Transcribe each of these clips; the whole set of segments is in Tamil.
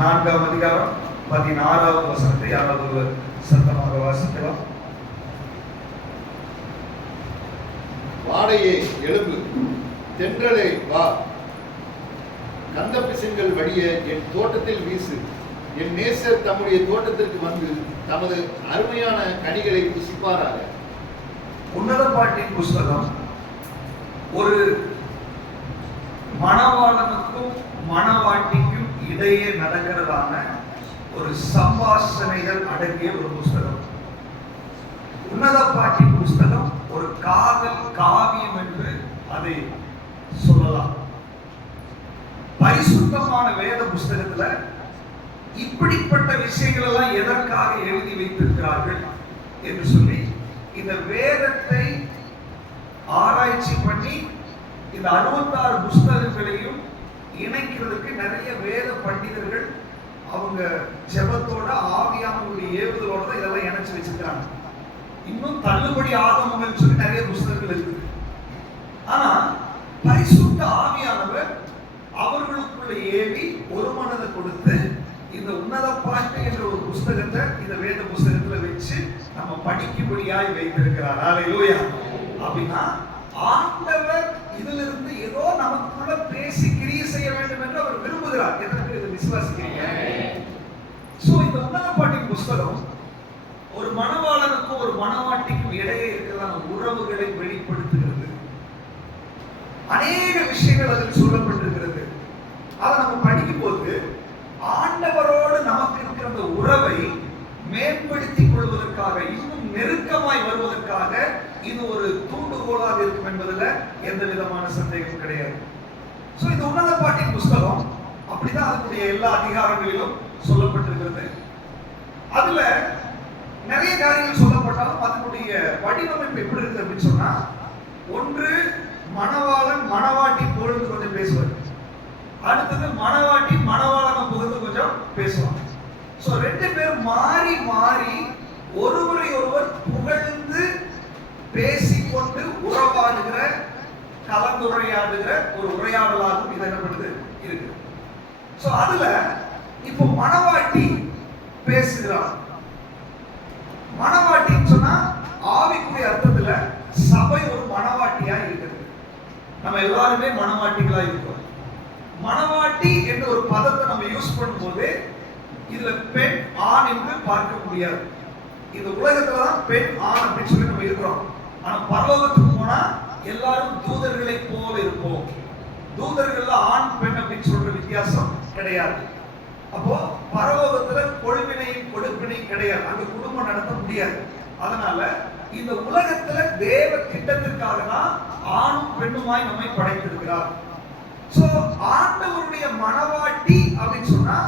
4ஆம் அதிகாரம் 16வது வசனத்தை யாராவது ஒருவர் சத்தமாக வாசிக்கலாம். வாடையே எழும்பு, தென்றலே வா, கந்த பிசின்கள் வடிய என் தோட்டத்தில் வீசு, என் நேசர் தம்முடைய தோட்டத்திற்கு வந்து தமது அருமையான கனிகளை புசிப்பாராக. உன்னத பாட்டின் புஸ்தகம் ஒரு மணவாளனுக்கும் மணவாட்டிக்கும் இடையே நடக்கிறதான ஒரு சம்பாஷணைகள் அடங்கிய ஒரு புஸ்தகம். உன்னத பாட்டின் புஸ்தகம் ஒரு காதல் காவியம் என்று அதை சொல்லலாம். பரிசுத்தமான வேத புஸ்தகத்துல இப்படிப்பட்ட விஷயங்கள் எல்லாம் எதற்காக எழுதி வைத்திருக்கிறார்கள் என்று சொல்லி இந்த வேதத்தை ஆராய்ச்சி பண்ணி இந்த 66 புஸ்தகங்களையும் இணைக்கிறதுக்கு நிறைய வேத பண்டிதர்கள் அவங்க ஜெபத்தோட ஆவியானவருடைய ஏவுதலோட தான் இதெல்லாம் இணைச்சு வச்சிருக்கிறாங்க. இன்னும் தள்ளுபடி ஆகமங்கள் சொல்லி நிறைய புஸ்தகங்கள் இருக்குது. ஆனா பரிசுத்த ஆவியானவர் அவர்களுக்குள்ள ஏவி ஒரு மனதை கொடுத்து இந்த உன்னத பாட்டு என்ற ஒரு புஸ்தகத்தை இந்த வேத புஸ்தகத்துல வச்சு நம்ம படிக்கும்படியாய் வைத்திருக்கிறார். ஹல்லேலூயா. அப்படின்னா ஆண்டவர் இதிலிருந்து ஏதோ நமக்குள்ள பேசி கிரியை செய்ய வேண்டும் என்று அவர் விரும்புகிறார். எதற்கு இதை விசுவாசிக்கிறீங்க? சோ இந்த உன்னத பாட்டின் புஸ்தகம் ஒரு மணவாளனுக்கும் ஒரு மணவாட்டிக்கும் இடையே இருக்கிறதான உறவுகளை வெளிப்படுத்துகிறது. அநேக விஷயங்கள் அதில் சொல்லப்பட்டிருக்கிறது. அதை நம்ம படிக்கும் போது ஆண்டவரோடு நமக்கு இருக்கிற அந்த உறவை மேம்படுத்திக் கொள்வதற்காக, இன்னும் நெருக்கமாய் வருவதற்காக இது ஒரு தூண்டுகோலாக இருக்கும் என்பதில் எந்த விதமான சந்தேகம் கிடையாது. சோ இந்த உன்னத பாட்டின் புஸ்தகம் அப்படிதான் அதனுடைய எல்லா அதிகாரங்களிலும் சொல்லப்பட்டிருக்கிறது. அதுல நிறைய காரியங்கள் சொல்லப்பட்டாலும் அதனுடைய வடிவமைப்பு எப்படி இருக்கு அப்படின்னு சொன்னா, ஒன்று மணவாளன் மணவாட்டி புகழ்ந்து கொஞ்சம் பேசுவார், அடுத்தது மணவாட்டி மணவாளனை புகழ்ந்து கொஞ்சம் பேசுவாங்க. சோ ரெண்டு பேர் மாறி மாறி ஒருவரை ஒருவர் புகழ்ந்து பேசிக்கொண்டு உறவாடுகிற, கலந்துரையாடுகிற ஒரு உரையாடலாகவும் இது என்ன பண்ணுது இருக்கு. சோ அதுல இப்போ மணவாட்டி பேசுகிறார். மணவாட்டின்னு சொன்னா ஆவிக்குரிய அர்த்தத்துல சபை ஒரு மணவாட்டியா இருக்கிறது. நம்ம எல்லாருமே மணவாட்டிகளா இருக்கோம். மணவாட்டி என்ற ஒரு பதத்தை நம்ம யூஸ் பண்ணும்போது இதுல பெண் ஆண் என்று பார்க்க முடியாது. இந்த உலகத்துல தான் பெண் ஆண் அப்படின்னு சொல்லி நம்ம இருக்கிறோம். ஆனா பரலோகத்துக்கு போனா எல்லாரும் தூதர்களை போல இருப்போம். தூதர்கள்ல ஆண் பெண் அப்படின்னு சொல்ற வித்தியாசம் கிடையாது. அப்போ பரலோகத்துல கொள்வினையும் கொடுப்பினையும் கிடையாது. அங்க குடும்பம் நடத்த முடியாது. அதனால இந்த உலகத்துல தேவ திட்டத்திற்காக தான் ஆணும் பெண்ணுமாய் நம்மை படைத்திருக்கிறார். சோ ஆண்டவருடைய மணவாட்டி அப்படின்னு சொன்னா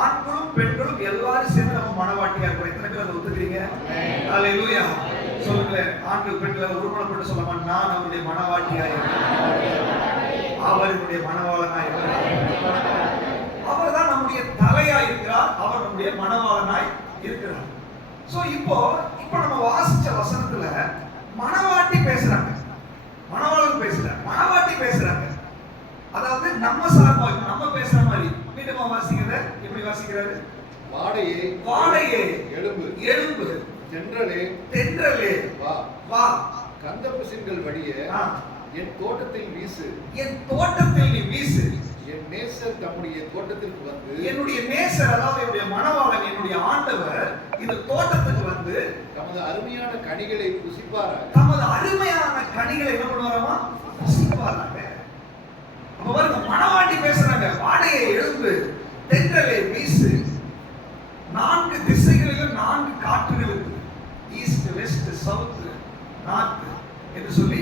ஆண்களும் பெண்களும் எல்லாரும் சேர்ந்து நம்ம மணவாட்டியா இருக்கிறோம். எத்தனை பேர் அதை ஒத்துக்கிறீங்க? ஹல்லேலூயா. சொல்லுங்களேன், ஆண்கள் பெண்களை ஒருமனப்பட்டு சொல்லமா, நான் அவருடைய மணவாட்டியா இருக்கிறேன், அவருடைய மணவாளனாய் இருக்கிறார். அவர் தான் நம்முடைய தலையா இருக்கிறார், அவர் நம்முடைய மணவாளனாய் இருக்கிறார். சோ இப்போ நம்ம வாசிச்ச வசனத்துல மணவாட்டி பேசுறாங்க, மணவாளன் பேசல, மணவாட்டி பேசுறாங்க. அதாவது நம்ம சார்பாக நம்ம பேசுற மாதிரி. மீண்டுமா வாசிக்கிறத எப்படி வாசிக்கிறாரு? வாடையே வாடையே எழும்பு, எழும்பு, தென்றலே தென்றலே வா, வா, கந்த பிசின்கள் வடிய என் தோட்டத்தில் வீசு, என் தோட்டத்தில் நீ வீசு, என் நேசர் தம்முடைய தோட்டத்திற்கு வந்து, என்னுடைய நேசர் அதாவது என்னுடைய மணவாளன் என்னுடைய ஆண்டவர் இந்த தோட்டத்துக்கு வந்து தமது அருமையான கனிகளை புசிப்பாராக. தமது அருமையான கனிகளை என்ன பண்ணுவாராமா? புசிப்பாராக. அப்ப பாருங்க, மணவாட்டி பேசுறாங்க, வாடையே எழும்பு, தென்றலே வீசு. 4 திசைகளிலும் 4 காற்றுகள் இருக்கு. ஈஸ்ட், வெஸ்ட், சவுத், நார்த் என்று சொல்லி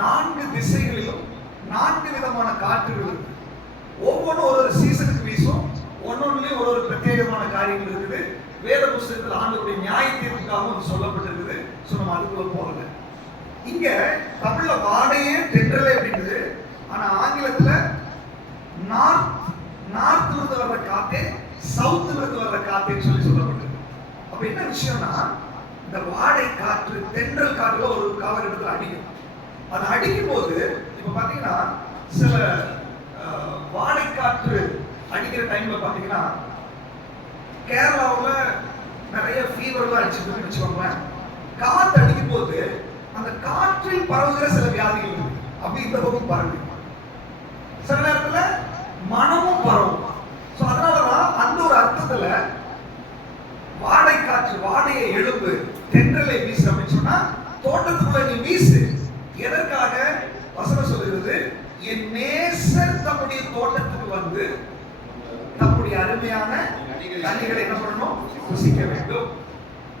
4 திசைகளிலும் 4 விதமான காற்றுகள் இருக்கு. ஒவ்வொன்றும் ஒரு சீசனுக்கு வீசும். ஒன்னொன்னுலயும் ஒரு பிரத்யேகமான காரியங்கள் இருக்குது. வேத புஸ்தகத்தில் ஆண்டவருடைய நியாய தீர்ப்புக்காகவும் சொல்லப்பட்டிருக்குது. சோ நம்ம அதுக்குள்ள போகல. இங்க தமிழ்ல வாடையே தென்றலே அப்படிங்குது. ஆனா ஆங்கிலத்துல நார்த்ல இருந்து வர்ற காத்தே சவுத்ல இருந்து வர்ற காத்தேன்னு சொல்லி சொல்லப்பட்டிருக்கு. அப்ப என்ன விஷயம்னா, இந்த வாடை காற்று தென்றல் காற்றுல ஒரு காலகட்டத்தில் அடிக்கும். அது அடிக்கும் போது இப்ப பாத்தீங்கன்னா சில வாடை காற்று அடிக்கிற டைம்ல பாத்தீங்கன்னா கேரளாவுல நிறைய ஃபீவர்லாம் அடிச்சுட்டு வச்சுக்கோங்களேன். காத்து அடிக்கும் போது அந்த காற்றில் பரவுகிற சில வியாதிகள் இருக்கு. அப்படி இந்த பக்கம் பரவி சில நேரத்துல மனமும் பரவும். சோ அதனாலதான் அந்த ஒரு அர்த்தத்துல வாடை காற்று, வாடையை எழுப்பு, தென்றலை வீசு அப்படின்னு சொன்னா தோட்டத்துக்குள்ள நீ வீசு. எதற்காக? வசனம் சொல்லுகிறது, என் நேசர் தம்முடைய தோட்டத்துக்கு வந்து தம்முடைய அருமையான கனிகளை என்ன பண்ணணும்? ருசிக்க வேண்டும்.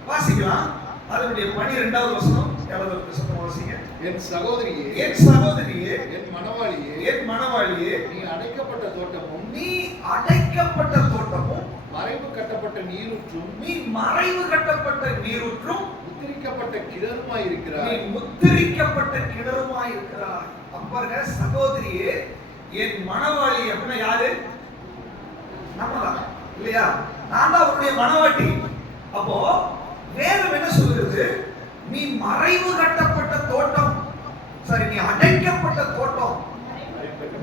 வாசிக்கலாம். அதனுடைய 12வது வசனம். எவ்வளவு வசனம் வாசிங்க. என் சகோதரியே, என் சகோதரியே, என் மணவாளியே, என் மணவாளியே, நீ அடைக்கப்பட்ட தோட்டமும், நீ அடைக்கப்பட்ட தோட்டமும், மறைவு கட்டப்பட்ட நீரூற்றும், நீ மறைவு கட்டப்பட்ட நீரூற்றும், முத்திரிக்கப்பட்ட கிணறுமாய் இருக்கிறாய். நீ முத்திரிக்கப்பட்ட கிணறுமாய் இருக்கிறாய். அப்பங்க சகோதரியே, என் மணவாளி அப்படின்னா யாரு? நம்மதான் இல்லையா? நான் தான் அவருடைய மணவாட்டி. அப்போ வேதம் என்ன சொல்லுது? நீ மறைவு கட்டப்பட்ட தோட்டம், சரி, நீ அடைக்கப்பட்ட தோட்டம்,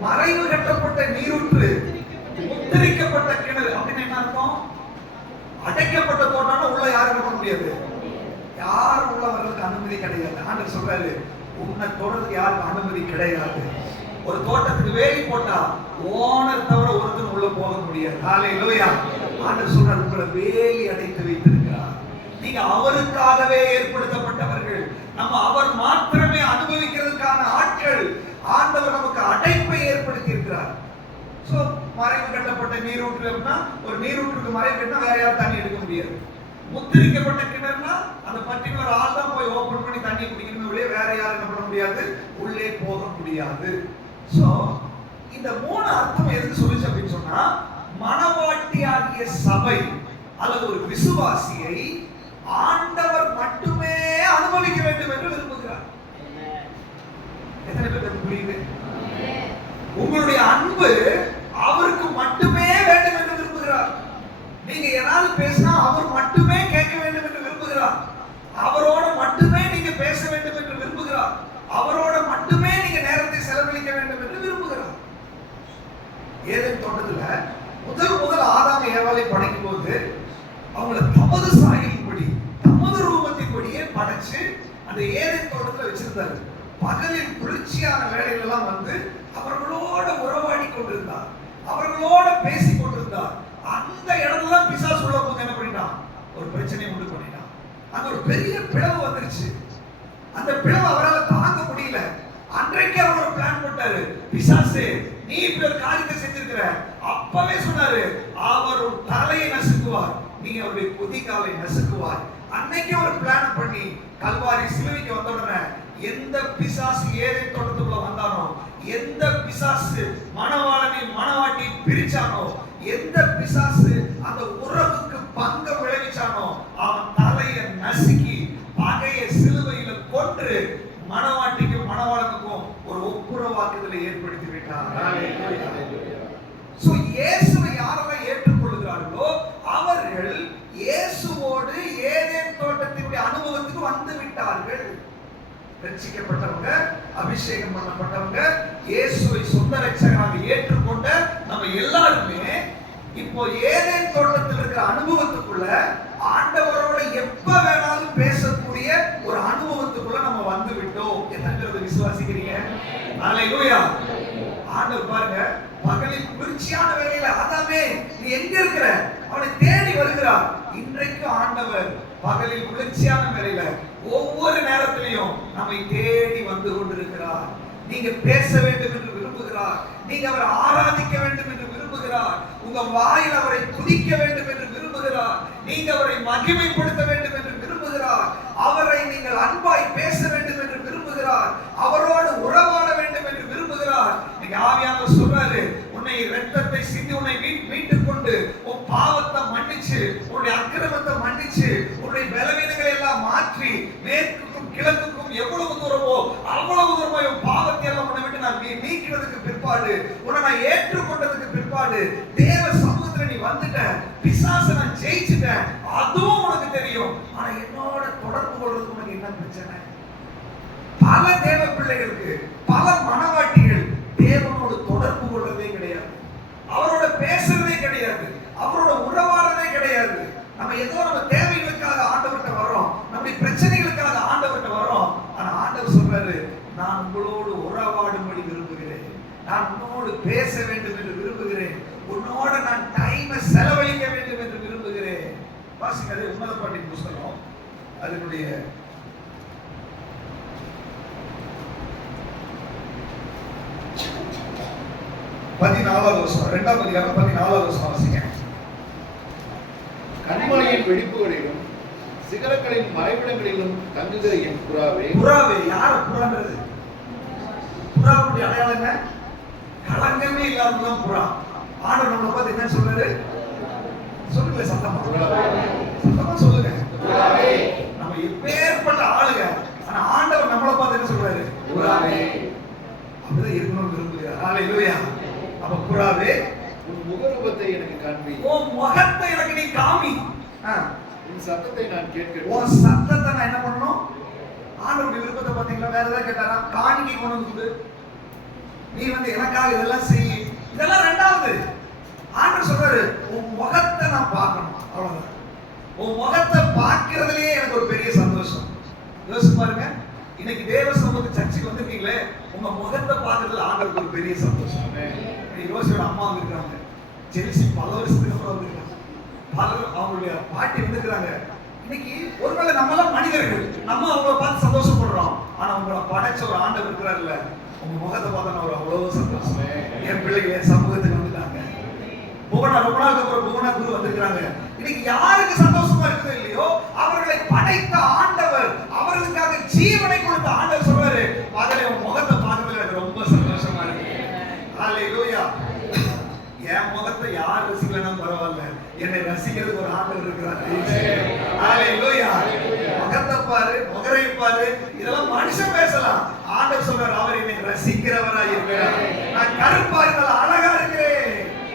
மறைவு கட்டப்பட்ட நீரூற்று, முத்திரிக்கப்பட்ட கிணறு. அப்படின்னு என்ன அர்த்தம்? அடைக்கப்பட்ட தோட்டம்னா உள்ள யாரும் வர முடியாது, யாரும் உள்ள வர்றதுக்கு அனுமதி கிடையாது. ஆண்டவர் சொல்றாரு, உன்னை தொடர்றதுக்கு யாருக்கும் அனுமதி கிடையாது. ஒரு தோட்டத்துக்கு வேலி போட்டா ஓனர் தவிர ஒருத்தர் உள்ள போக முடியாது. ஹalleluya. ஆண்டவர் சொல்றாரு, உங்களை வேலி அடைத்து வைத்திருக்கிறார். நீங்க அவருக்காகவே ஏற்படுத்தப்பட்டவர்கள். நம்ம அவர் மாத்திரமே அனுபவிக்கிறதுக்கான ஆட்கள். ஆண்டவர் நமக்கு அடைப்பை ஏற்படுத்தி இருக்கிறார். சோ மறைவு கட்டப்பட்ட நீரூற்று அப்படின்னா, ஒரு நீரூற்றுக்கு மறைவு கட்டினா வேற யாரும் தண்ணி எடுக்க முடியாது. முத்திரிக்கப்பட்ட கிணறுனா அந்த பர்டிகுலர் ஆள் தான் போய் ஓபன் பண்ணி தண்ணி குடிக்கணும், உள்ளே வேற யாரும் என்ன பண்ண முடியாது, உள்ளே போக முடியாது. சோ இந்த 3 அர்த்தம் எதுக்கு சொல்லுச்சு அப்படின்னு சொன்னா, மணவாட்டியாகிய சபை அல்லது ஒரு விசுவாசியை ஆண்டவர் மட்டுமே அனுபவிக்க வேண்டும் என்று விரும்புகிறார். எத்தனை பேருக்கு புரியுது? உங்களுடைய அன்பு அவருக்கு மட்டுமே வேண்டும் என்று விரும்புகிறார். நீங்க ஏதாவது பேசினா அவர் மட்டுமே கேட்க வேண்டும் என்று விரும்புகிறார். அவரோட மட்டுமே நீங்க பேச வேண்டும் என்று விரும்புகிறார். அவரோட மட்டுமே நீங்க நேரத்தை செலவழிக்க வேண்டும் என்று விரும்புகிறார். ஏதேன் தோட்டத்துல முதல் ஆதாம் ஏவாளை படைக்கும் போது அவங்கள தமது சாயலின்படி, தமது ரூபத்தின்படியே படைச்சு அந்த ஏதேன் தோட்டத்துல வச்சிருந்தாரு. பகலில் குளிர்ச்சியான வேலைகள் எல்லாம் வந்து அவர்களோட உறவாடி கொண்டிருந்தார், அவர்களோட பேசி கொண்டிருந்தார். அந்த இடத்துல பிசாசு உள்ள போது என்ன பண்ணிட்டான்? ஒரு பிரச்சனையை உண்டு பண்ணிட்டான். அங்க ஒரு பெரிய பிளவு வந்துருச்சு. அந்த பிளவு அவரால் தாங்க முடியல. அன்றைக்கு அவர் ஒரு பிளான் போட்டாரு. பிசாசு, நீ இப்ப ஒரு காரியத்தை செஞ்சிருக்கிற. அப்பவே சொன்னாரு, அவர் ஒரு தலையை நசுக்குவார், நீ அவருடைய குதிகாலை நசுக்குவார். அன்னைக்கு ஒரு பிளான் பண்ணி கல்வாரி சிலுவைக்கு வந்த உடனே எந்த பிசாசு ஏதேன் தோட்டத்துக்குள்ள வந்தானோ, எந்த பிசாசு மணவாளனை மணவாட்டி பிரிச்சானோ, எந்த பிசாசு அந்த உறவுக்கு பங்கம் விளைவிச்சானோ, அவன் தலையை நசுக்கி பகையை சிலுவையில கொன்று மணவாட்டிக்கும் மணவாளனுக்கும் ஒரு ஒப்புரவாக்குதலை ஏற்படுத்தி விட்டார். சோ இயேசுவை யாரெல்லாம் ஏற்றுக்கொள்கிறார்களோ அவர்கள் இயேசுவோடு ஏதேன் தோட்டத்தினுடைய அனுபவத்துக்கு வந்து விட்டார்கள். ரட்சிக்கப்பட்டவங்க, அபிஷேகம் பண்ணப்பட்டவங்க, இயேசுவை சொந்த ரட்சகராக ஏற்றுக்கொண்ட நம்ம எல்லாருமே இப்போ ஏதேன் தோட்டத்தில் இருக்கிற அனுபவத்துக்குள்ள ஆண்டவரோட எப்ப வேணாலும் பேசக்கூடிய ஒரு அனுபவத்துக்குள்ள நம்ம வந்து விட்டோம். எத்தனை பேர் விசுவாசிக்கிறீங்க? ஹalleluya. ஆண்டவர் பாருங்க, பகலில் குளிர்ச்சியான வேளையில ஆதாமே நீ எங்க இருக்கிற? அவனை தேடி வருகிறார். இன்றைக்கு ஆண்டவர் பகலில் குளிர்ச்சியான வேளையில ஒவ்வொரு நேரத்திலையும் நம்மை தேடி வந்து கொண்டிருக்கிறார். நீங்க பேச வேண்டும் என்று விரும்புகிறார். நீங்க அவரை ஆராதிக்க வேண்டும் என்று விரும்புகிறார். உங்க வாயில் அவரை துதிக்க வேண்டும் என்று விரும்புகிறார். நீங்க அவரை மகிமைப்படுத்த வேண்டும் என்று விரும்புகிறார். அவரை நீங்கள் அன்பாய் பேச வேண்டும் என்று விரும்புகிறார். அவரோடு உறவாட வேண்டும் என்று விரும்புகிறார். நீங்க ஆவியானவர் சொல்றாரு, உன்னை இரத்தத்தை சிந்தி உன்னை மீட்டுக் கொண்டு உன் பாவத்தை மன்னிச்சு, உன்னுடைய அக்கிரமத்தை மன்னிச்சு, உன்னுடைய பலவீனங்களை எல்லாம் மாற்றி மேற்குக்கும் கிழக்குக்கும் எவ்வளவு தூரமோ அவ்வளவு தூரமோ உன் பாவத்தை எல்லாம் உன்னை விட்டு நான் நீக்கிறதுக்கு பிற்பாடு, உன்னை நான் ஏற்றுக்கொண்டதுக்கு பிற்பாடு தேவ சமூகத்துல நீ வந்துட்ட, பிசாசை நான் ஜெயிச்சுட்டேன், அதுவும் உனக்கு தெரியும். ஆனா என்னோட தொடர்பு கொள்றதுக்கு உனக்கு என்ன பிரச்சனை? பல தேவ பிள்ளைகளுக்கு, பல மனவாட்டிகள் தேவனோடு தொடர்பு கொள்றதே கிடையாது, அவரோட பேசுறதே கிடையாது, அவரோட உறவாடுறதே கிடையாது. வாசிங்க, அது உன்னத பாட்டின் புஸ்தகம், அதனுடைய 14வது வசனம், 2ஆம் அதிகாரம் 14வது வசனம் வாசிங்க. கண்மலையின் வெடிப்புகளிலும் சிகரங்களின் மறைவிடங்களிலும் தங்குகிற என் புறாவே. புறாவே, யார புறான்றது? புறாவுடைய அடையாளம் என்ன? களங்கமே இல்லாததான் புறா. ஆண்டவர் நம்மளை பார்த்து என்ன சொல்றாரு? சொல்லுங்க சத்தமா, சத்தமா சொல்லுங்க. நம்ம எப்பேற்பட்ட ஆளுங்க, ஆனா ஆண்டவர் நம்மளை பார்த்து என்ன சொல்றாரு? புறாவே. அப்படிதான் இருக்கணும்னு விரும்புகிறார். ஹalleluya. அப்ப புறாவே, உன் முகரூபத்தை எனக்கு காண்பி. உன் முகத்தை எனக்கு நீ காமி. உன் சத்தத்தை நான் கேட்கிறேன். உன் சத்தத்தை நான் என்ன பண்ணணும்? ஆண்டவருடைய விருப்பத்தை பாத்தீங்களா? வேற ஏதாவது கேட்டாரா? காணிக்கை கொண்டு வந்து நீ எனக்காக இதெல்லாம் செய். இதெல்லாம் ரெண்டாவது. ஆண்டவர் சொல்றாரு, உன் முகத்தை நான் பார்க்கணும். அவ்வளவுதான். உன் முகத்தை பார்க்கிறதுலயே எனக்கு ஒரு பெரிய சந்தோஷம். யோசிச்சு பாருங்க, இன்னைக்கு தேவ சமூகத்து சர்ச்சுக்கு வந்திருக்கீங்களே, உங்க முகத்தை பார்க்கறதுல ஆண்டவருக்கு ஒரு பெரிய சந்தோஷம். யோசியோட அம்மா வந்திருக்காங்க, செல்சி பல வருஷத்துக்கு அப்புறம் வந்திருக்காங்க, பலரும் அவங்களுடைய பாட்டி வந்திருக்கிறாங்க. இன்னைக்கு ஒருவேளை நம்ம எல்லாம் மனிதர்கள், நம்ம அவங்கள பார்த்து சந்தோஷப்படுறோம். ஆனா உங்களை படைச்ச ஒரு ஆண்டவர் இருக்கிறாருல்ல, உங்க முகத்தை பார்த்தா ஒரு அவ்வளவு சந்தோஷம். என் பிள்ளைங்க என் சமூகத்துக்கு வந்துட்டாங்க. புவனா, ரொம்ப நாளுக்கு அப்புறம் புவனா குரு வந்திருக்கிறாங்க. இன்னைக்கு யாருக்கு சந்தோஷமா இருக்குது இல்லையோ, அவர்களை படைத்த ஆண்டவர், அவர்களுக்காக ஜீவனை கொடுத்த ஆண்டவர் சொல்றாரு, மகனே உன் முகத்தை பார்க்கறதுல எனக்கு ரொம்ப சந்தோஷமா இருக்கு. ஹalleluya. என் முகத்தை யார் ரசிக்கலன்னா பரவாயில்ல, என்னை ரசிக்கிறதுக்கு ஒரு ஆண்டவர் இருக்கிறார். ஹalleluya. முகத்தை பாரு, முகரை பாரு, இதெல்லாம் மனுஷன் பேசலாம். ஆண்டவர் சொல்றார், அவர் என்னை ரசிக்கிறவராய் இருக்கிறார். நான் கருப்பா இருந்தாலும் அழகா இருக்கிறேன்,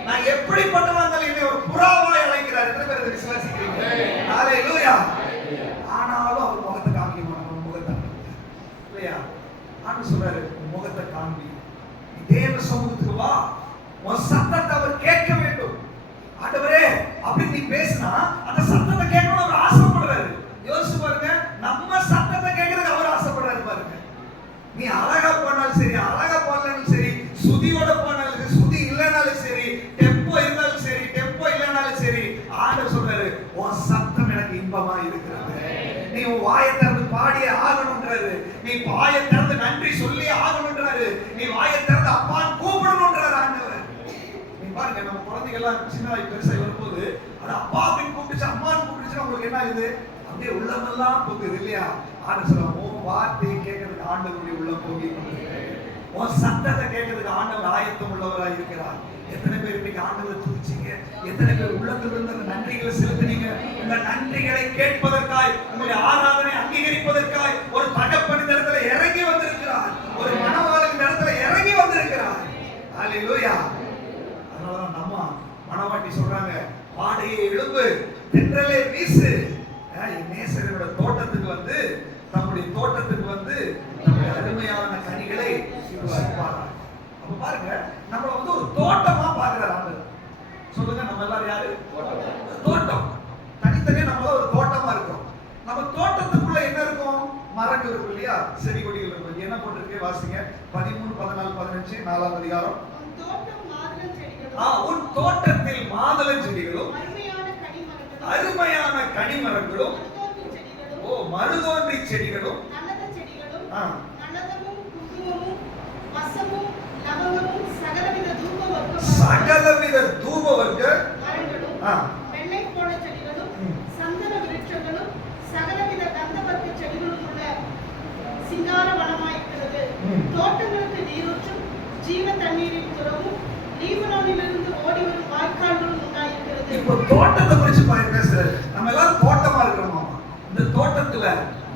நான் எப்படிப்பட்டவா இருந்தாலும் என்னை ஒரு புறாவாய் அழைக்கிறார். எத்தனை பேர் விசுவாசிக்கிறீங்க? ஹalleluya. ஆனாலும் அவர் முகத்தை காமிக்க மாட்டாங்க, முகத்தை இல்லையா? ஆண்டவர் சொல்றாரு, முகத்தை காண்பி, தேவ சமூகத்துக்கு வா, உன் சத்தத்தை அவர் கேட்க வேண்டும். ஆண்டவரே அப்படி நீ பேசினா அந்த சத்தத்தை கேட்கணும் அவர் ஆசைப்படுறாரு. யோசிச்சு பாருங்க, நம்ம சத்தத்தை கேட்கறதுக்கு அவர் ஆசைப்படுறாரு பாருங்க. நீ அழகா போனாலும் சரி, அழகா போனாலும் சரி, சுதியோட போனாலும் சரி, சுதி இல்லைனாலும் சரி, டெம்போ இருந்தாலும் சரி, டெம்போ இல்லைனாலும் சரி, ஆண்டவர் சொல்றாரு, உன் சத்தம் எனக்கு இன்பமா இருக்கிறது. நீ உன் வாயை திறந்து பாடியே ஆகணும்ன்றாரு, நீ வாயை திறந்து நன்றி சொல்லி ஆகணும்ன்றாரு, நீ வாயை திறந்து அப்பான்னு கூப்பிடணும்ன்றாரு ஆண்டவர். நீ பாருங்க, நம்ம குழந்தைகள் எல்லாம் சின்னதாய் பெருசாய் வரும்போது அது அப்பா அப்படின்னு கூப்பிடுச்சு, அம்மான்னு கூப்பிடுச்சுன்னா உங்களுக்கு என்ன ஆகுது? அப்படியே உள்ளமெல்லாம் போகுது இல்லையா? ஆண்டவர் சொல்றாரு, உன் வார்த்தையை கேட்கறதுக்கு ஆண்டவருடைய உள்ளம் போகி கொண்டிருக்கிறது, உன் சத்தத்தை கேட்கறதுக்கு ஆண்டவர் ஆயத்தம் உள்ளவராய் இருக்கிறார். எத்தனை பேர் இன்னைக்கு ஆண்டவரை துதிச்சீங்க? எத்தனை பேர் உள்ளத்திலிருந்து அந்த நன்றிகளை செலுத்தினீங்க? இந்த நன்றிகளை கேட்பதற்காய், உங்களுடைய ஆராதனை அங்கீகரிப்பதற்காய் ஒரு தகப்பன் இந்த இடத்துல இறங்கி வந்திருக்கிறார், ஒரு மணவாளன் இந்த இடத்துல இறங்கி வந்திருக்கிறார். ஹalleluya. அதனாலதான் நம்ம மணவாட்டி சொல்றாங்க, பாடையை எழும்பு, தென்றலே வீசு. என் நேசரோட தோட்டத்துக்கு வந்து, நம்முடைய தோட்டத்துக்கு வந்து நம்முடைய அருமையான கனிகளை ருசிப்பார். அப்ப பாருங்க, நம்மள வந்து ஒரு தோட்டமா பார்க்கிறார் ஆண்டவர். சொல்லுங்க, நம்ம எல்லாரும் யாரு? தோட்டம். தனித்தனியா நம்ம ஒரு தோட்டமா இருக்கோம். நம்ம தோட்டத்துக்குள்ள என்ன இருக்கும்? மரங்கள் இருக்கும் இல்லையா? செடி கொடிகள் இருக்கும். என்ன போட்டிருக்கு வாசிங்க, 13, 14, 15, 4ஆம் அதிகாரம். உன் தோட்டத்தில் மாதுளை செடிகளும் அருமையான கனிமரங்களும் மருதோன்றி செடிகளும் சகலவித தூப வர்க்க வெள்ளை போல செடிகளும் சந்தன விருட்சங்களும் சகலவித கந்தவர்க்க செடிகளும் உள்ள சிங்கார வனமாயிருக்கிறது. தோட்டங்களுக்கு நீரூற்றும் ஜீவ தண்ணீரின் துறவும் லீபனோனிலிருந்து ஓடி வரும் வாய்க்கால்களும் உண்டாயிருக்கிறது. இப்போ தோட்டத்தை குறிச்சு பேசுறாரு. நம்ம எல்லாரும் தோட்டமா இருக்கிறோமா? இந்த தோட்டத்துல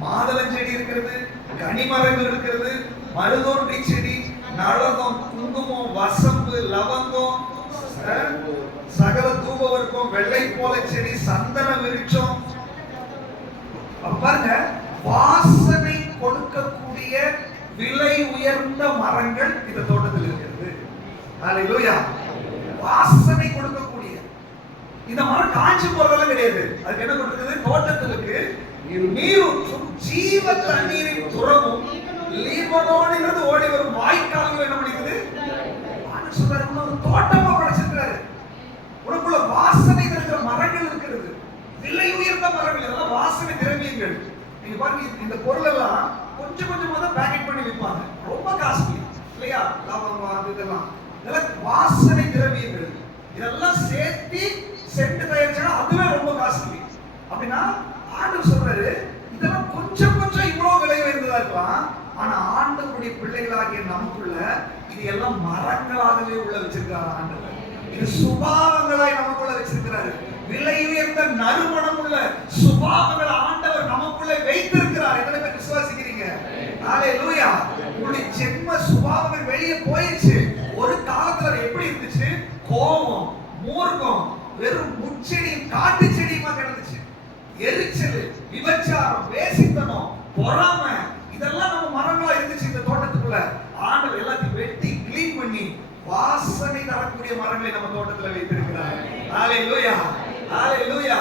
மாதுளை செடி இருக்கிறது, கனிமரங்கள் இருக்கிறது, மருதோன்றி செடி, நளதம், குங்குமம், வசம்பு, லவங்கம், சகல தூபவர்க்கம், வெள்ளை போல செடி, சந்தன விருட்சம். பாருங்க, வாசனை கொடுக்கக்கூடிய விலை உயர்ந்த மரங்கள் இந்த தோட்டத்தில் இருக்கிறது. ஹalleluya. வாசனை கொடுக்கக்கூடிய இந்த மரம் காஞ்சி போறதெல்லாம் கிடையாது. அதுக்கு என்ன கொடுக்குது? தோட்டத்திற்கு நீரூற்றும் ஜீவ தண்ணீரின் துறவும் லீபனோனிலிருந்து ஓடி வரும் வாய்க்கால்கள் என்ன பண்ணிக்குது? ஆண்டவர் சொல்றாரு, ஒரு தோட்டமா படைச்சிருக்கிறாரு. உனக்குள்ள வாசனை இருக்கிற மரங்கள் இருக்கிறது, விலை உயர்ந்த மரங்கள் இதெல்லாம் வாசனை திரவியங்கள். நீங்க பாருங்க, இந்த பொருள் எல்லாம் கொஞ்சம் கொஞ்சமா தான் பேக்கெட் பண்ணி விற்பாங்க, ரொம்ப காஸ்ட்லி இல்லையா? லவங்கம் இதெல்லாம் வாசனை திரவியங்கள். இதெல்லாம் சேர்த்து சென்ட் தயாரிச்சா அதுவே ரொம்ப காஸ்ட்லி. அப்படின்னா ஆண்டவர் சொல்றாரு, இதெல்லாம் கொஞ்சம் கொஞ்சம் இவ்வளவு விலை உயர்ந்ததா இருக்கலாம், ஆனா ஆண்டவருடைய பிள்ளைகளாகிய நமக்குள்ள இது எல்லாம் மரங்களாகவே உள்ள வச்சிருக்கிறார் ஆண்டவர். இது சுபாவங்களாய் நமக்குள்ள வச்சிருக்கிறாரு. விலை உயர்ந்த நறுமணம் உள்ள சுபாவங்களை ஆண்டவர் நமக்குள்ள வைத்திருக்கிறார். எத்தனை பேர் விசுவாசிக்கிறீங்க? ஹalleluya. உங்களுடைய ஜென்ம சுபாவங்கள் வெளியே போயிடுச்சு. ஒரு காலத்துல எப்படி இருந்துச்சு? கோபம், மூர்க்கம், வெறும் முச்செடியும் காட்டு செடியுமா கிடந்துச்சு. எரிச்சல், விபச்சாரம், வேசித்தனம், பொறாமை, இதெல்லாம் நம்ம மரங்களா இருந்துச்சு இந்த தோட்டத்துக்குள்ள. ஆண்டவர் எல்லாத்தையும் வெட்டி கிளீன் பண்ணி வாசனை தரக்கூடிய மரங்களை நம்ம தோட்டத்துல வைத்திருக்கிறார். ஹalleluya, ஹalleluya.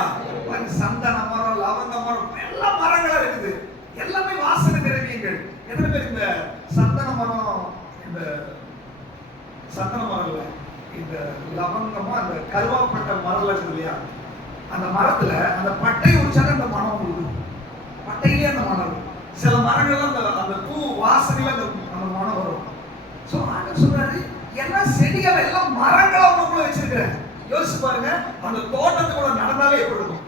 சந்தன மரம், லவங்க மரம், எல்லா மரங்களா இருக்குது. எல்லாமே வாசனை திரவியங்கள். எத்தனை பேர் இந்த சந்தன மரம், இந்த சந்தன மரம்ல இந்த லவங்கமா அந்த கருவாப்பட்ட மரம் இருக்குது இல்லையா? அந்த மரத்துல அந்த பட்டை உரிச்சாலும் அந்த மனம் கொடுக்கும். பட்டையிலே அந்த மனம். சில மரங்கள்ல அந்த பூ வாசனையில அந்த மனம் வரும். சோ ஆண்டவர் சொல்றாரு, எல்லாம் செடிகள் எல்லாம் மரங்களா உங்களுக்குள்ள வச்சிருக்கிறேன். யோசிச்சு பாருங்க, அந்த தோட்டத்துக்குள்ள நடந்தாலே எப்படி இருக்கும்?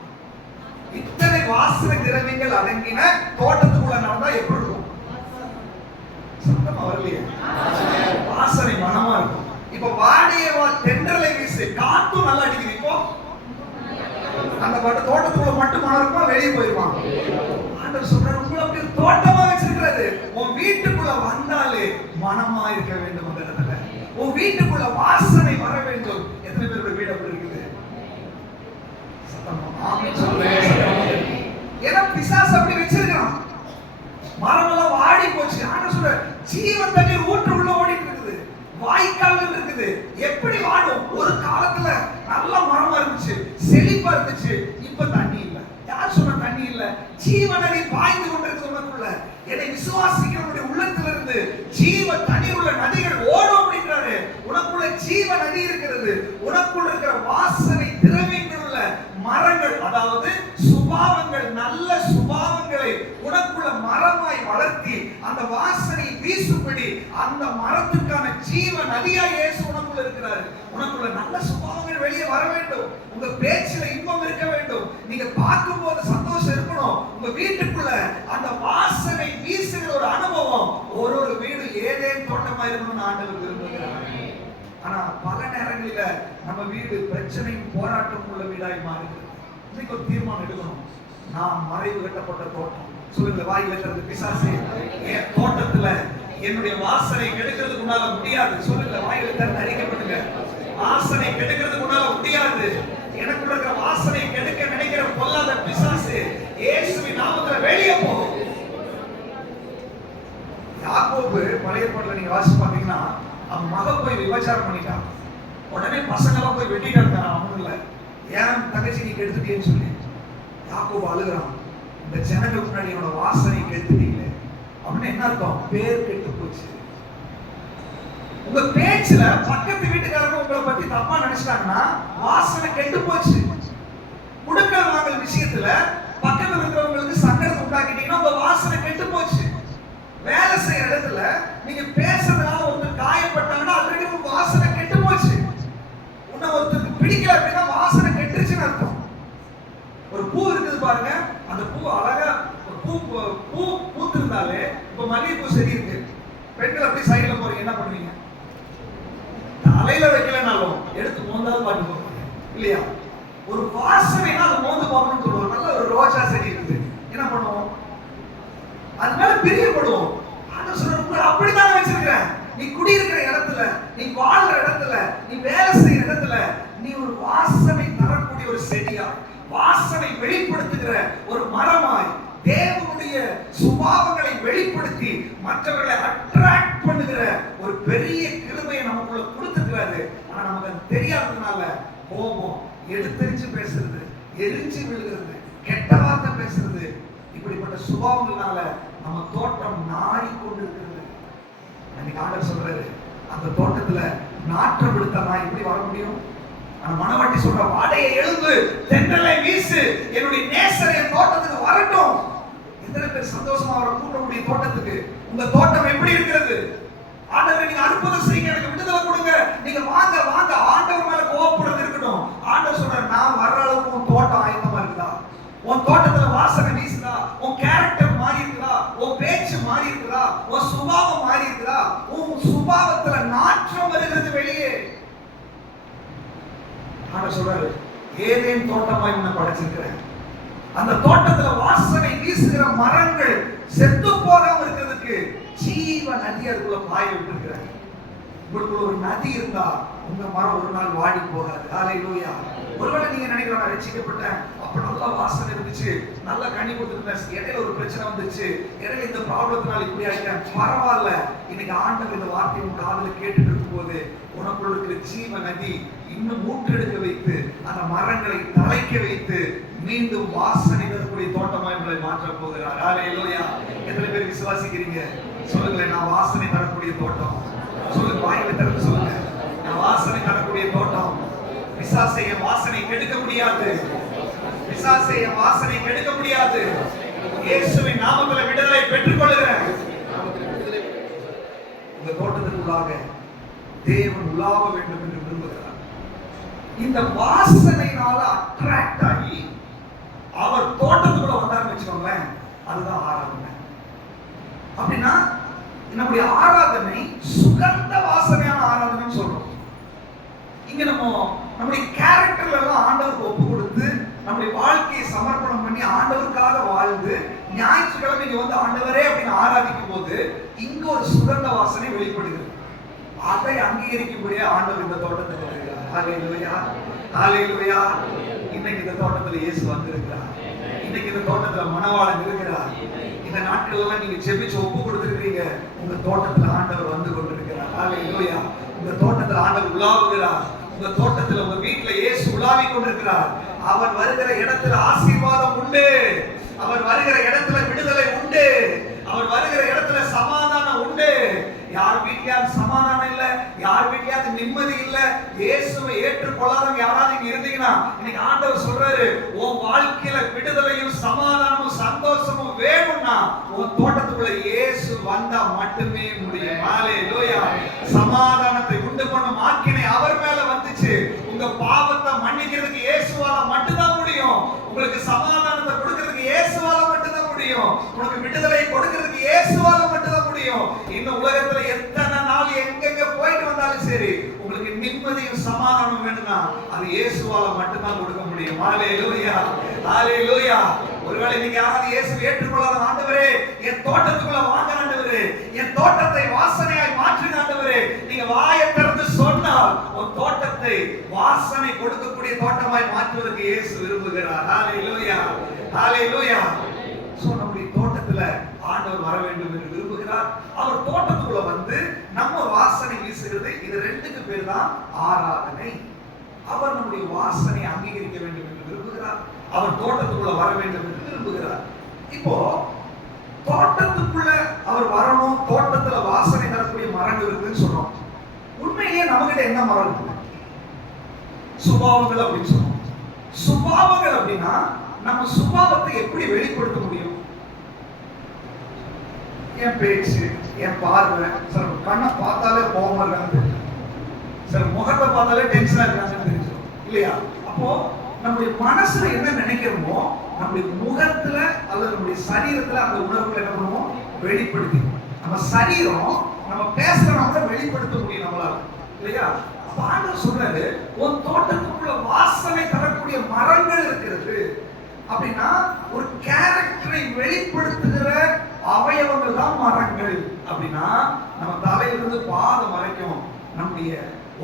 இத்தனை வாசனை திரவியங்கள் அடங்கின தோட்டத்துக்குள்ள நடந்தா எப்படி இருக்கும்? சத்தமா வரலையே? வாசனை மனமா இருக்கும். இப்ப வாடிய தென்றலை வீசு, காத்தும் நல்லா அடிக்குது. இப்போ அந்த தோட்டத்துக்குள்ள மட்டும் மனம் இருக்குமா? வெளியே போயிருவாங்க. ஆண்டவர் சொல்றாரு, உங்களை அப்படி தோட்டமா வச்சிருக்கிறது. உன் வீட்டுக்குள்ள வந்தாலே மனமா இருக்க வேண்டும். அந்த இடத்துல உன் வீட்டுக்குள்ள வாசனை வர வேண்டும். எத்தனை பேருடைய வீடு அப்படி இருக்குது? ஏன்னா பிசாசு அப்படி வச்சிருக்கான். மரம் எல்லாம் வாடி போச்சு. ஆண்டவர் சொல்ற, ஜீவன் தண்ணீர் ஊற்று உள்ள ஓடிட்டு இருக்குது, வாய்க்கால்கள் இருக்குது. எப்படி வாடும்? ஒரு காலத்துல நல்ல மரமா இருந்துச்சு, செழிப்பா இருந்துச்சு. இப்ப தண்ணி இல்ல. யார் சொன்ன தண்ணி இல்ல? ஜீவநதி பாய்ந்து கொண்டிருக்கு உனக்குள்ள. என்னை விசுவாசிக்கிறவனுடைய உள்ளத்துல இருந்து ஜீவ தண்ணீர் உள்ள நதிகள் ஓடும் அப்படின்றாரு. உனக்குள்ள ஜீவ நதி இருக்கிறது. உனக்குள்ள இருக்கிற வாசனை திரவியங்கள் உள்ள மரங்கள், அதாவது சுபாவங்கள், நல்ல சுபாவங்களை உனக்குள்ள மரமாய் வளர்த்தி அந்த வாசனை வீசும்படி அந்த மரத்துக்கான ஜீவ நதியா இயேசு உனக்குள்ள இருக்கிறாரு. உனக்குள்ள நல்ல சுபாவங்கள் வெளியே வர வேண்டும். உங்க பேச்சில இன்பம் இருக்க வேண்டும். நீங்க பார்க்கும் போது சந்தோஷம் இருக்கணும். உங்க வீட்டுக்குள்ள அந்த வாசனை வீசுகிற ஒரு அனுபவம். ஒரு வீடு ஏதேன் தோட்டமா இருக்கணும்னு ஆண்டவர் விரும்புகிறார். ஆனா பல நேரங்களில நம்ம வீடு பிரச்சனையும் போராட்டம் உள்ள வீடாய் மாறுகிறது. இன்னைக்கு ஒரு தீர்மானம் எடுக்கணும். நான் மறைவு கட்டப்பட்ட தோட்டம். சொல்லுங்க, வாயில இருக்கிறது பிசாசு. என் தோட்டத்துல என்னுடைய வாசனை கெடுக்கிறதுக்கு உன்னால முடியாது. சொல்லுங்க, வாயில இருக்கிறது அறிக்கைப்படுங்க. வாசனை கெடுக்கிறதுக்கு உன்னால முடியாது. எனக்குள்ள இருக்கிற வாசனை கெடுக்க நினைக்கிற பொல்லாத பிசாசு இயேசுவின் நாமத்துல வெளியே போ. யாக்கோபு பழைய ஏற்பாட்டுல நீங்க வாசிச்சு பாத்தீங்கன்னா, அவன் மகன் போய் விபச்சாரம் பண்ணிட்டான். உடனே பசங்கெல்லாம் போய் வெட்டிட்டாங்க. அவனு இல்ல, ஏன் தங்கச்சி நீ கெடுத்துட்டேன்னு சொல்லி யாக்கோபு அழுகிறான். இந்த ஜனங்களுக்கு முன்னாடி என்னோட வாசனை கெடுத்துட்டீங்களே அப்படின்னு. என்ன அர்த்தம்? பேர் கெட்டு போச்சு. உங்க பேச்சுல பக்கத்து வீட்டுக்காரங்க உங்களை பத்தி தப்பா நினைச்சிட்டாங்கன்னா வாசனை கெட்டு போச்சு. குடுக்கல் வாங்கல் விஷயத்துல பக்கத்துல இருக்கிறவங்களுக்கு சங்கடத்தை உண்டாக்கிட்டீங்கன்னா உங்க வாசனை கெட்டு போச்சு. வேலை செய்யற இடத்துல நீங்க பேசுறதுனால ஒருத்தர் காயப்பட்டாங்கன்னா ஆல்ரெடி உங்க வாசனை கெட்டு போச்சு. உன்னை ஒருத்தருக்கு பிடிக்கல அப்படின்னா வாசனை கெட்டுருச்சுன்னு அர்த்தம். ஒரு பூ இருக்குது பாருங்க, அந்த பூ அழகா பூ பூத்து இருந்தாலே, இப்ப மல்லிகைப்பூ செடி இருக்கு, பெண்கள் அப்படி சைடுல போறீங்க, என்ன பண்ணுவீங்க? தலையில வைக்கலனாலும் எடுத்து மோந்தாலும் பாட்டு போறீங்க இல்லையா? ஒரு வாசனைனா அது மோந்து பார்க்கணும்னு சொல்லுவோம். நல்ல ஒரு ரோஜா செடி இருக்குது, என்ன பண்ணுவோம்? அது மேல பிரியப்படுவோம். ஆனா சொல்ற, அப்படித்தான் வச்சிருக்கிறேன். நீ குடியிருக்கிற இடத்துல, நீ வாழ்ற இடத்துல, நீ வேலை செய்யற இடத்துல நீ ஒரு வாசனை தரக்கூடிய ஒரு செடியா, வாசனை வெளிப்படுத்துகிற ஒரு மரமாய் தேவனுடைய சுபாவங்களை வெளிப்படுத்தி மற்றவர்களை அட்ராக்ட் பண்ணுகிற ஒரு பெரிய கிருபையை நமக்குள்ள கொடுத்துக்கிறாரு. ஆனா நமக்கு அது தெரியாததுனால கோபம், எடுத்தெரிச்சு பேசுறது, எரிஞ்சு விழுகிறது, கெட்ட வார்த்தை பேசுறது, இப்படிப்பட்ட சுபாவங்களால நம்ம தோட்டம் நாடி கொண்டிருக்கிறது. அன்னைக்கு ஆண்டவர் சொல்றாரு, அந்த தோட்டத்துல நாற்றம் எடுத்தா நான் எப்படி வர முடியும்? மணவாட்டி சொல்ற, வாடையை எழுந்து தென்றலை வீசு, என்னுடைய நேசரை எத்தனை பேர் சந்தோஷமா அவரை கூப்பிடக்கூடிய தோட்டத்துக்கு? உங்க தோட்டம் எப்படி இருக்கிறது? ஆண்டவரே நீங்க அற்புதம் செய்யுங்க, எனக்கு விடுதலை கொடுங்க, நீங்க வாங்க வாங்க. ஆண்டவர் மேல கோபப்படுறது இருக்கட்டும். ஆண்டவர் சொல்றாரு, நான் வர்ற அளவுக்கு உன் தோட்டம் ஆயத்தமா இருக்குதா? உன் தோட்டத்துல வாசனை வீசுதா? உன் கேரக்டர் மாறி இருக்குதா? உன் பேச்சு மாறி இருக்குதா? உன் சுபாவம் மாறி இருக்குதா? உன் சுபாவத்துல நாற்றம் வருகிறது வெளியே. ஆண்டவர் சொல்றாரு, ஏதேன் தோட்டமாய் உன்னை படைச்சிருக்கிறேன். அந்த தோட்டத்துல வாசனை வீசுகிற மரங்கள் செத்து போகாம இருக்கிறதுக்கு ஜீவ நதி அதுக்குள்ள பாய விட்டுருக்கிறேன். உங்களுக்குள்ள ஒரு நதி இருந்தா உங்க மரம் ஒரு நாள் வாடி போகாது. ஹல்லேலூயா. ஒருவேளை நீங்க நினைக்கிறோம், ரட்சிக்கப்பட்டேன், அப்ப நல்ல வாசனை இருந்துச்சு, நல்ல கனி கொடுத்துருந்தேன், இடையில ஒரு பிரச்சனை வந்துச்சு, இடையில இந்த ப்ராப்ளத்தினால இப்படி ஆயிட்டேன், பரவாயில்ல. இன்னைக்கு ஆண்டவர் இந்த வார்த்தையை உங்க காதுல கேட்டுட்டு இருக்கும்போது உனக்குள்ள இருக்கிற ஜீவ நதி இன்னும் ஊற்றெடுக்க வைத்து அந்த மரங்களை தலைக்க வைத்து மீண்டும் வாசனை தரக்கூடிய தோட்டமாய் உங்களை மாற்ற போகிறார். ஹல்லேலூயா. எத்தனை பேர் விசுவாசிக்கிறீங்க? சொல்லுங்களேன், நான் வாசனை தரக்கூடிய தோட்டம். சொல்லுங்க, வாயில திறந்து சொல்லுங்க, நான் வாசனை தரக்கூடிய தோட்டம். பிசாசைய வாசனை கெடுக்க முடியாது. பிசாசைய வாசனை கெடுக்க முடியாது. இயேசுவின் நாமத்தில் விடுதலை பெற்றுக் கொள்கிறேன். இந்த தோட்டத்திற்குள்ளாக தேவன் உலாவ வேண்டும் என்று விரும்புகிறார். இந்த வாசனையினால அட்ராக்ட் ஆகி அவர் தோட்டத்துக்குள்ள வந்தாருன்னு வச்சுக்கோங்களேன், அதுதான் ஆராதனை. அப்படின்னா நம்முடைய ஆராதனை சுகந்த வாசனையான ஆராதனைன்னு சொல்றோம். இங்க நம்முடைய கேரக்டர்ல எல்லாம் ஆண்டவருக்கு ஒப்பு கொடுத்து நம்முடைய வாழ்க்கையை சமர்ப்பணம் பண்ணி ஆண்டவருக்காக வாழ்ந்து ஞாயிற்றுக்கிழமை இங்க வந்து ஆண்டவரே அப்படின்னு ஆராதிக்கும் போது இங்க ஒரு சுகந்த வாசனை வெளிப்படுகிறது. அதை அங்கீகரிக்கும்படியா ஆண்டவர் இந்த தோட்டத்துக்கு வருகிறார். ஹல்லேலூயா, ஹல்லேலூயா. இன்னைக்கு இந்த தோட்டத்துல இயேசு வந்திருக்கிறார். இன்னைக்கு இந்த தோட்டத்துல மணவாளன் இருக்கிறார். இந்த நாட்கள்ல நீங்க ஜெபிச்சு ஒப்பு கொடுத்திருக்கீங்க, உங்க தோட்டத்துல ஆண்டவர் வந்து கொண்டிருக்கிறார். ஹல்லேலூயா. உங்க தோட்டத்துல ஆண்டவர் உலாவுகிறார். உங்க தோட்டத்துல உங்க வீட்டுல இயேசு உலாவி கொண்டிருக்கிறார். அவர் வருகிற இடத்துல ஆசீர்வாதம் உண்டு. அவர் வருகிற இடத்துல விடுதலை உண்டு. அவர் வருகிற இடத்துல சமாதானம் உண்டு. யார் வீட்லயாவது சமாதானம் இல்ல, யார் வீட்லயாவது நிம்மதி இல்ல, இயேசுவை ஏற்றுக்கொள்ளாதவங்க யாராவது இங்க இருந்தீங்கன்னா இன்னைக்கு ஆண்டவர் சொல்றாரு, உன் வாழ்க்கையில விடுதலையும் சமாதானமும் சந்தோஷமும் வேணும்னா உன் தோட்டத்துக்குள்ள இயேசு வந்தா மட்டுமே முடியும். ஹல்லேலூயா. சமாதானத்தை உண்டு பண்ணும் ஆக்கினை அவர் மேல வந்துச்சு. உங்க பாவத்தை மன்னிக்கிறதுக்கு இயேசுவால மட்டும்தான் முடியும். உங்களுக்கு சமாதானத்தை கொடுக்கிறதுக்கு இயேசுவால மட்டும்தான் முடியும். உனக்கு விடுதலை கொடுக்கிறதுக்கு இயேசுவால மட்டும்தான் முடியும். இந்த உலகத்துல எத்தனை நாள் எங்கெங்க போயிட்டு வந்தாலும் சரி, உங்களுக்கு நிம்மதியும் சமாதானம் வேணும்னா அது இயேசுவால மட்டும்தான் கொடுக்க முடியும். ஹல்லேலூயா, ஹல்லேலூயா. ஒருவேளை நீங்க யாராவது இயேசு ஏற்றுக்கொள்ளாத, ஆண்டவரே என் தோட்டத்துக்குள்ள வாங்க ஆண்டவரே, என் தோட்டத்தை வாசனையாய் மாற்றுங்க ஆண்டவரே, நீங்க வாயை திறந்து சொன்னால் உன் தோட்டத்தை வாசனை கொடுக்கக்கூடிய தோட்டமாய் மாற்றுவதற்கு இயேசு விரும்புகிறார். ஹல்லேலூயா, ஹல்லேலூயா. சோ நம்முடைய தோட்டத்துல ஆண்டவர் வர வேண்டும் என்று விரும்புகிறார். அவர் தோட்டத்துக்குள்ள வந்து நம்ம வாசனை வீசுகிறது. இது ரெண்டுக்கு பேர் தான் ஆராதனை. அவர் நம்முடைய வாசனை அங்கீகரிக்க வேண்டும் என்று விரும்புகிறார். அவர் தோட்டத்துக்குள்ள வர வேண்டும் என்று விரும்புகிறார். இப்போ தோட்டத்துக்குள்ள அவர் வரணும், தோட்டத்துல வாசனை தரக்கூடிய மரங்கள் இருக்குன்னு சொல்றோம். உண்மையிலேயே நம்மகிட்ட என்ன மரம் இருக்கு? சுபாவங்கள் அப்படின்னு சொல்றோம். சுபாவங்கள் அப்படின்னா நம்ம சுபாவத்தை எப்படி வெளிப்படுத்த முடியும்? என் பேச்சு, என் பார்வை, சில கண்ணை பார்த்தாலே கோபம் இருக்கான்னு தெரியும், சில முகத்தை பார்த்தாலே டென்ஷனா இருக்காங்கன்னு தெரிஞ்சிடும் இல்லையா? அப்போ நம்முடைய மனசுல என்ன நினைக்கிறோமோ நம்முடைய முகத்துல அல்லது நம்முடைய சரீரத்துல அந்த உணர்வுகளை என்ன பண்ணுவோம்? வெளிப்படுத்தி. நம்ம சரீரம் நம்ம பேசுறோம் கூட வெளிப்படுத்த முடியும் நம்மளால, இல்லையா? ஆண்டவர் சொல்றாரு, உன் தோட்டத்துக்குள்ள வாசனை தரக்கூடிய மரங்கள் இருக்கிறது. அப்படின்னா ஒரு கேரக்டரை வெளிப்படுத்துகிற அவயவங்கள் தான் மரங்கள். அப்படின்னா நம்ம தலையிலிருந்து பாதம் வரைக்கும் நம்முடைய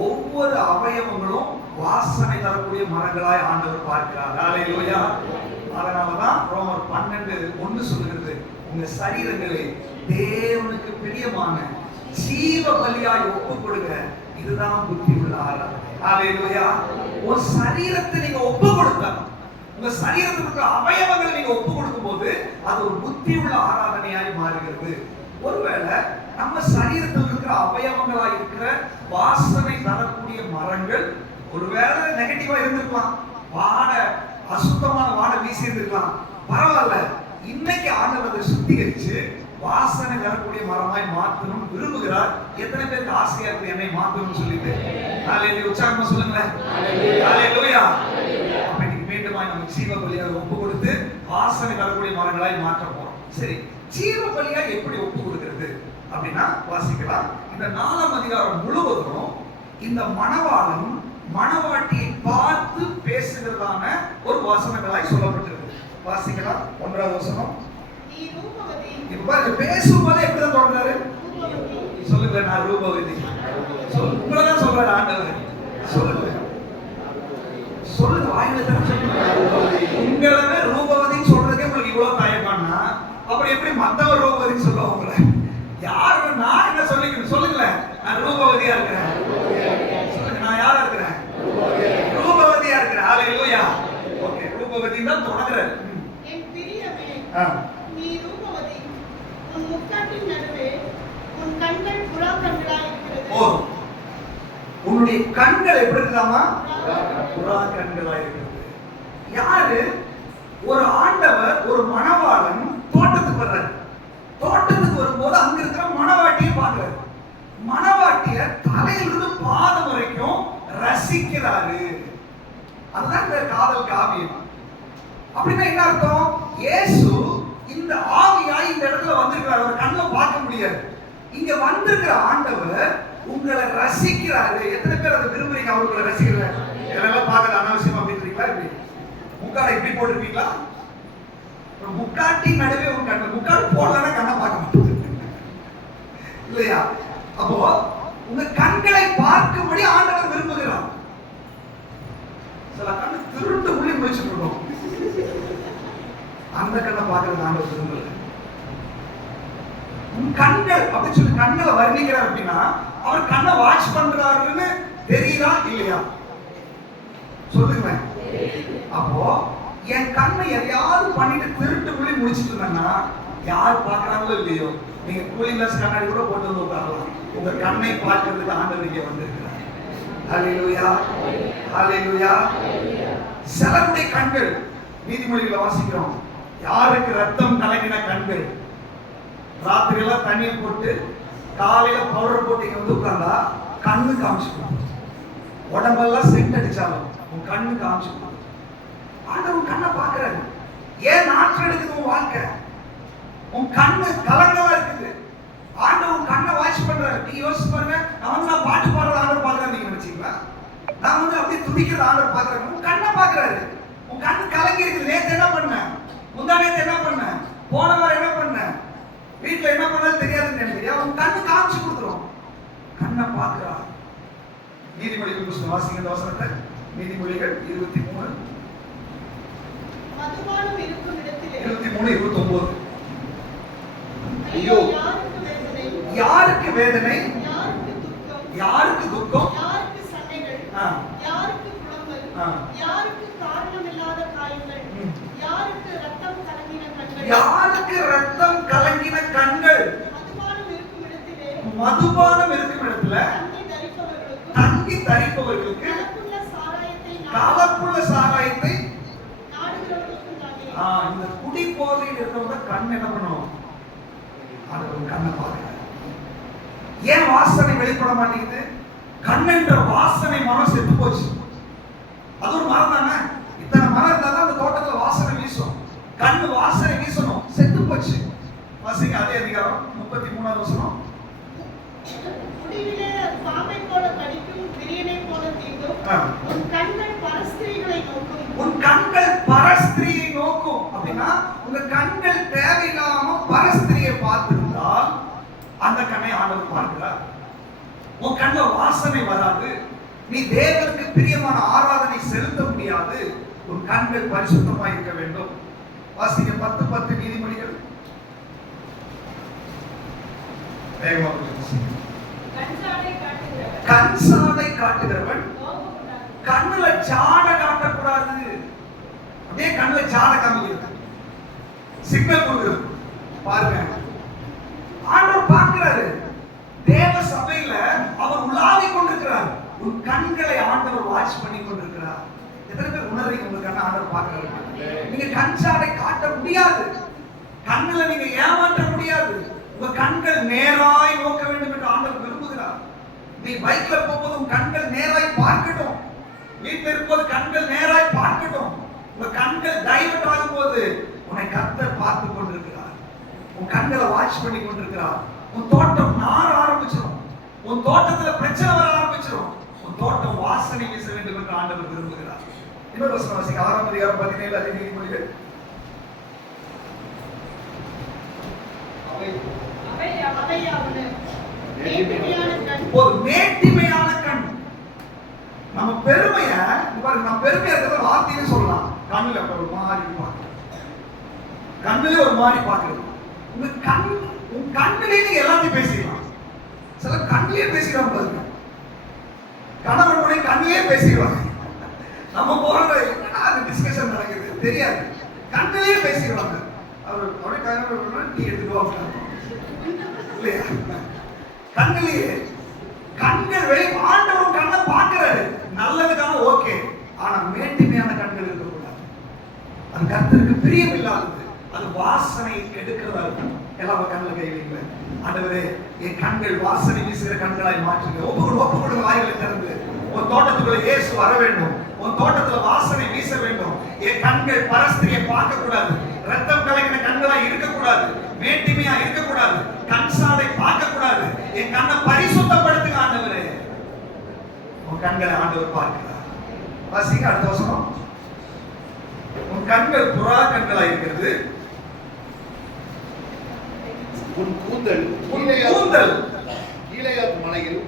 ஒவ்வொரு அவயவங்களும் வாசனை தரக்கூடிய மரங்களாய் ஆண்டவர் பார்க்கிறார். ஹல்லேலூயா. அதனாலதான் ரோமர் 12:1 சொல்லுகிறது, உங்க சரீரங்களை தேவனுக்கு பிரியமான ஜீவ பலியாய் ஒப்பு கொடுங்க, இதுதான் புத்தி உள்ள ஆராதனை. ஹல்லேலூயா. ஒரு சரீரத்தை நீங்க ஒப்பு கொடுத்தா, உங்க சரீரத்துக்கு அவயவங்களை நீங்க ஒப்பு கொடுக்கும் போது அது ஒரு புத்தி உள்ள ஆராதனையாய் மாறுகிறது. ஒருவேளை நம்ம சரீரத்தில் இருக்கிற அவயவங்களா இருக்கிற வாசனை தரக்கூடிய மரங்கள் ஒருவேளை நெகட்டிவா இருந்திருக்கலாம், வாட அசுத்தமான வாட வீசி இருந்திருக்கலாம், பரவாயில்ல. இன்னைக்கு ஆண்டவர் அதை சுத்திகரிச்சு வாசனை வரக்கூடிய மரமாய் மாற்றணும் விரும்புகிறார். எத்தனை பேருக்கு ஆசையா இருக்கு என்னை மாற்றணும்னு சொல்லிட்டு? ஹalleluya, உற்சாகமா சொல்லுங்களேன். ஹalleluya. அப்ப இன்னைக்கு மீண்டுமாய் நம்ம ஜீவ பலியாக ஒப்பு கொடுத்து வாசனை வரக்கூடிய மரங்களாய் மாற்ற போறோம். சரி, ஜீவ பலியா எப்படி ஒப்பு கொடுக்கிறது அப்படின்னா வாசிக்கலாம். இந்த 4ஆம் அதிகாரம் முழுவதும் இந்த மணவாளன் மணவாட்டியை பார்த்து பேசுகிறதான ஒரு வசனங்களாய் சொல்லப்பட்டிருக்கு. வாசிக்கலாம். 1ஆவது வசனம். நீ ரூபவதி. இப்ப பாருங்க, பேசும்போது எப்படிதான் தொடங்குறாரு? ரூபவதி. சொல்லுங்க, நான் ரூபவதி. உங்களை தான் சொல்றாரு ஆண்டவர். சொல்லுங்க சொல்லுங்க, வாயில தான் சொல்லுங்க. உங்களை ரூபவதின்னு சொல்றதுக்கே உங்களுக்கு இவ்வளவு தயக்கம்னா அப்புறம் எப்படி மத்தவர் ரூபவதின்னு சொல்லுவாங்க உங்களை? யாரு? நான் என்ன சொல்லிக்கணும்? சொல்லுங்களேன். நான் ரூபவதியா இருக்கிறேன். சொல்லுங்க, நான் யாரா இருக்கிறேன்? ரூபவதியா இருக்கிறேன். ஹalleluya. ஓகே, ரூபவதி தான் தொடங்குறாரு. என் பிரியமே, ஆ, நீ ரூபவதி. உன் முக்காட்டின் நடுவே உன் கண்கள் புறா கண்களாய் இருக்கிறது. ஓ, உன்னுடைய கண்கள் எப்படி இருக்குதாமா? புறா கண்களா இருக்கிறது. யாரு? ஒரு ஆண்டவர், ஒரு மணவாளன் தோட்டத்துக்கு வர்றாரு. தோட்டத்துக்கு வரும்போது அங்க இருக்கிற மணவாட்டியை பார்க்கிறாரு. மணவாட்டிய தலையிலிருந்து பாதம் வரைக்கும் ரசிக்கிறாரு. அதுதான் இந்த காதல் காவியம். அப்படின்னா என்ன அர்த்தம்? இயேசு இந்த ஆவியாய் இந்த இடத்துல வந்திருக்கிறார். அவர் கண்ணுல பார்க்க முடியாது. இங்க வந்திருக்கிற ஆண்டவர் உங்களை ரசிக்கிறாரு. எத்தனை பேர் அதை விரும்புறீங்க? அவர்களை ரசிக்கிறாரு. இதெல்லாம் பார்க்கறது அனாவசியம் அப்படின்றீங்களா? இப்படி முக்காடை இப்படி போட்டிருப்பீங்களா? முக்காட்டி நடுவே உங்க கண்ணு முக்காடு போடலன்னா கண்ணை பார்க்க மாட்டோம் இல்லையா? அப்போ உங்க கண்களை பார்க்கும்படி ஆண்டவர் விரும்புகிறார். சில கண்ணு திருட்டு உள்ளி முடிச்சுட்டு இருக்கோம். அந்த கண்ணை பார்க்கறது ஆண்டவர் விரும்புகிறார். உன் கண்கள் அப்படின்னு சொல்லி கண்களை வர்ணிக்கிறார் அப்படின்னா அவர் கண்ணை வாட்ச் பண்றாருன்னு தெரியுதா இல்லையா? சொல்லுங்க. அப்போ என் கண்ணை எதையாவது பண்ணிட்டு திருட்டு புள்ளி முடிச்சிட்டு இருந்தேன்னா யார் பார்க்கறாங்களோ இல்லையோ, நீங்க கூலிங் கிளாஸ் கண்ணாடி கூட போட்டு வந்து உட்காரலாம். உங்க கண்ணை பார்க்கறதுக்கு ஆண்டவர் இங்கே வந்திருக்கிறார். ஹalleluya, ஹalleluya. சிலருடைய கண்கள், நீதிமொழிகளை வாசிக்கிறோம், யாருக்கு ரத்தம் கலங்கின கண்கள், ராத்திரி எல்லாம் தண்ணியை போட்டு காலையில பவுடர் போட்டு இங்க வந்து உட்கார்ந்தா கண்ணு காமிச்சுக்கணும். உடம்பெல்லாம் சென்ட் அடிச்சாலும் உன் கண்ணு காமிச்சுக்கணும். ஆண்டவர் உன் கண்ணை பார்க்கிறாரு. ஏன் நாற்றம் எடுக்குது உன் வாழ்க்கை? உன் கண்ணு கலங்கலா இருக்குது. ஆண்டவர் உன் கண்ணை வாட்ச் பண்றாரு. நீ யோசிச்சு பாருங்க, நான் பாட்டு பாடுறது ஆண்டவர் பார்க்கறாரு நீங்க நினைச்சீங்களா? நான் அப்படியே துதிக்கிறது ஆண்டவர் பார்க்கறாரு. உன் கண்ணை பார்க்கறாரு. உன் கண்ணு கலங்கி இருக்குது. நேத்து என்ன பண்ண? முந்தா நேத்து என்ன பண்ண? போன வாரம் என்ன பண்ண? வீட்டுல என்ன பண்ணாலும் தெரியாதுன்னு நினைக்கிறியா? உன் கண்ணு காமிச்சு கொடுத்துரும். கண்ணை பார்க்கிறா. நீதிமொழிகள் புத்தகம் வாசிங்க இந்த வசனத்தை. நீதிமொழிகள் 23 மதுபானம் இருக்கும் இடத்திலே 23 29. ஐயோ, யாருக்கு வேதனை, யாருக்கு வேதனை, யாருக்கு துக்கம், யாருக்கு துக்கம், யாருக்கு சண்டைகள், யாருக்கு புலம்பல், யாருக்கு காரணமில்லாத காயங்கள், யாருக்கு ரத்தம் கலங்கின கண்கள், யாருக்கு ரத்தம் கலங்கின கண்கள். மதுபானம் இருக்கும் இடத்திலே, மதுபானம் இருக்கும் இடத்துல தங்கி தரிப்பவர்களுக்கு கலப்புள்ள சாராயத்தை நாடுகிறவர்களுக்கும் தானே. இந்த குடி போதையில் இருக்கிறவங்க கண் என்ன பண்ணும்? ஆண்டவர் கண்ணை பார்க்கிறார். ஏன் வாசனை வெளிப்பட மாட்டேங்குது? கண் என்ற வாசனை மரம் செத்து போச்சு. அது ஒரு மரம் தானே. இத்தனை மரம் இருந்தா தான் அந்த தோட்டத்துல வாசனை வீசும். கண்ணு வாசனை வீசணும். செத்து போச்சு. வாசிங்க அதே அதிகாரம் 33வது வசனம். முடிவிலே பாம்பை போல கடிக்கும், விரியனை போல தீண்டும். உன் கண்கள் பரஸ்திரீகளை நோக்கும். உன் கண்கள் பரஸ்திரியை நோக்கும். அப்படின்னா உங்க கண்கள் தேவையில்லாம பரஸ்திரியை பார்த்திருந்தால் அந்த கண்ணை ஆண்டவர் பார்க்கிறார். உன் கண்ணுல வாசனை வராது. நீ தேவனுக்கு பிரியமான ஆராதனை செலுத்த முடியாது. உன் கண்கள் பரிசுத்தமா இருக்க வேண்டும். வாசிங்க 10:10 நீதிமொழிகள். கண்சாடை காட்டுகிறவன் கண்ணுல ஜாட காட்டக்கூடாது. அப்படியே கண்ணுல ஜாட காமிக்கிறது, சிக்னல் கொடுக்கிறது. பாருங்க, ஆண்டவர் பார்க்கிறாரு. தேவ சபையில அவர் உலாவிக் கொண்டிருக்கிறார். உன் கண்களை ஆண்டவர் வாட்ச் பண்ணி கொண்டிருக்கிறார். எத்தனை பேர் உணர்றீங்க உங்க கண்ணை ஆண்டவர் பார்க்கிறாரு? நீங்க கண்சாடை காட்ட முடியாது. கண்ணுல நீங்க ஏமாற்ற முடியாது. உங்க கண்கள் நேராய் நோக்க வேண்டும் என்று ஆண்டவர் விரும்புகிறார். நீ பைக்ல போகும்போது உங்க கண்கள் நேராய் பார்க்கட்டும். வீட்டில் இருக்கும்போது கண்கள் நேராய் பார்க்கட்டும். உங்க கண்கள் டைவர்ட் ஆகும் போது உன்னை கர்த்தர் பார்த்து கொண்டிருக்கிறார். உன் கண்களை வாட்ச் பண்ணி கொண்டிருக்கிறார். உன் தோட்டம் நார ஆரம்பிச்சிடும். உன் தோட்டத்துல பிரச்சனை வர ஆரம்பிச்சிடும். உன் தோட்டம் வாசனை வீச வேண்டும் என்று ஆண்டவர் விரும்புகிறார். இன்னொரு வசனம் வாசிக்க 6ஆம் அதிகாரம் 17 நீதிமொழிகள். ஒரு மேட்டிமையான கண். நம்ம பெருமைய பாருங்க, நம்ம பெருமையா இருக்கிறத வார்த்தையிலே சொல்லலாம். கண்ணுல ஒரு மாதிரி பார்க்கறது, கண்ணுல ஒரு மாதிரி பார்க்கறது. உன் கண்ணிலே நீங்க எல்லாத்தையும் பேசிடலாம். சில கண்ணிலே பேசிக்கலாம் பாருங்க. கணவனுடைய கண்ணிலே பேசிடுவாங்க. நம்ம போற அது டிஸ்கஷன் நடக்குது தெரியாது, கண்ணிலே பேசிடுவாங்க. அவர் அவருடைய கணவன் டீ எடுத்துக்குவாங்க இல்லையா? கண்ணிலேயே கண்கள் வெளி ஆண்டவன் கண்ணை பார்க்கிறாரு. நல்லதுக்கான ஓகே, ஆனா மேட்டிமையான கண்கள் இருக்கக்கூடாது. அது கர்த்தருக்கு பிரியம் இல்லாதது, அது வாசனை கெடுக்கிறதா இருக்கும். எல்லாம் கண்ணில் கை வைக்கல. ஆண்டவரே, என் கண்கள் வாசனை வீசுகிற கண்களாய் மாற்றுங்க. ஒப்புக்கொடு வாய்களை திறந்து. உன் தோட்டத்துக்குள்ள இயேசு வர வேண்டும். உன் தோட்டத்துல வாசனை வீச வேண்டும். என் கண்கள் பரஸ்திரியை பார்க்க கூடாது. ரத்தம் கலக்கிற கண்களாய் இருக்கக்கூடாது. மேட்டிமையா இருக்கக்கூடாது. கண் சாடை பார்க்க கூடாது. என் கண்ணை பரிசுத்தப்படுத்துங்க ஆண்டவரே. உன் கண்களை ஆண்டவர் பார்க்கிறார். வாசிங்க அடுத்த வசனம். உன் கண்கள் புறா கண்களாய் இருக்கிறது. உன் கூந்தல் கீலேயாத் மலையில்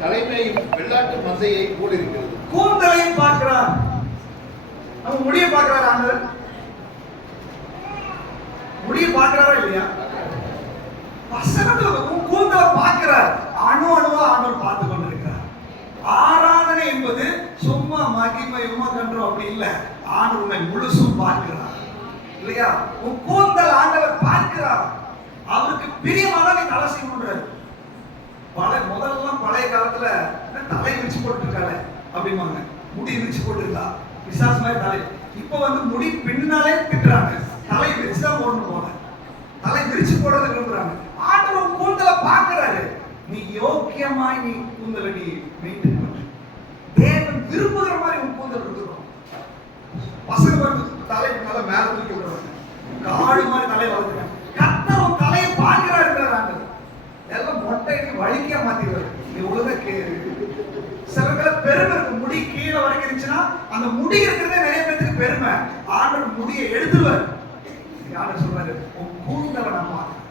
தலைமையும் வெள்ளாட்டு மந்தையை போல் இருக்கிறது. கூந்தலையும் பார்க்கிறார். நம்ம முடிய பார்க்கிறார் ஆண்டவர். முடிய பார்க்கிறாரா இல்லையா? வசனத்துல உன் கூந்தலை பார்க்கிறார். அணு அணுவா ஆண்டவர் பார்த்து கொண்டிருக்கிறார். ஆராதனை என்பது சும்மா மகிமை உமா கன்றோம் அப்படி இல்ல. ஆண்டவர் உன்னை முழுசும் பார்க்கிறார் இல்லையா? உன் கூந்தல் ஆண்டவர் பார்க்கிறார். அவருக்கு பிரியமான நீ தலை செய்யணுன்றாரு. முதல்லாம் பழைய காலத்துல தலை விரிச்சு போட்டுருக்காங்க அப்படிமாங்க. முடி விரிச்சு போட்டுருக்கா விசாச மாதிரி தலை. இப்ப முடி பின்னாலே திட்டுறாங்க. தலை விரிச்சு தான் போடணும் போல. தலை விரிச்சு போடுறது விரும்புறாங்க. ஆண்டவர் கூந்தலை பார்க்கிறாரு. நீ யோக்கியமாய் நீ கூந்தலை நீ மெயின்டைன் பண்ணு. தேவன் விரும்புகிற மாதிரி உன் கூந்தல் இருக்கணும். பசங்க தலை நல்லா மேல தூக்கி விடுறாங்க. காடு மாதிரி தலையை வளர்த்துறாங்க. கர்த்தர் உன் தலையை பார்க்கிறாரு. எல்லாம் மொட்டை வழிக்கா மாத்திடுவாரு. நீ ஒழுங்கா சில பெருமை இருக்கும். முடி கீழே வரைக்கும் இருந்துச்சுன்னா அந்த முடி இருக்கிறதே நிறைய பேருக்கு பெருமை. ஆண்டவர் முடியை எடுத்துருவார். ஆண்டவர் சொல்றாரு, உன் கூந்தலை நான் பார்க்கிறேன்.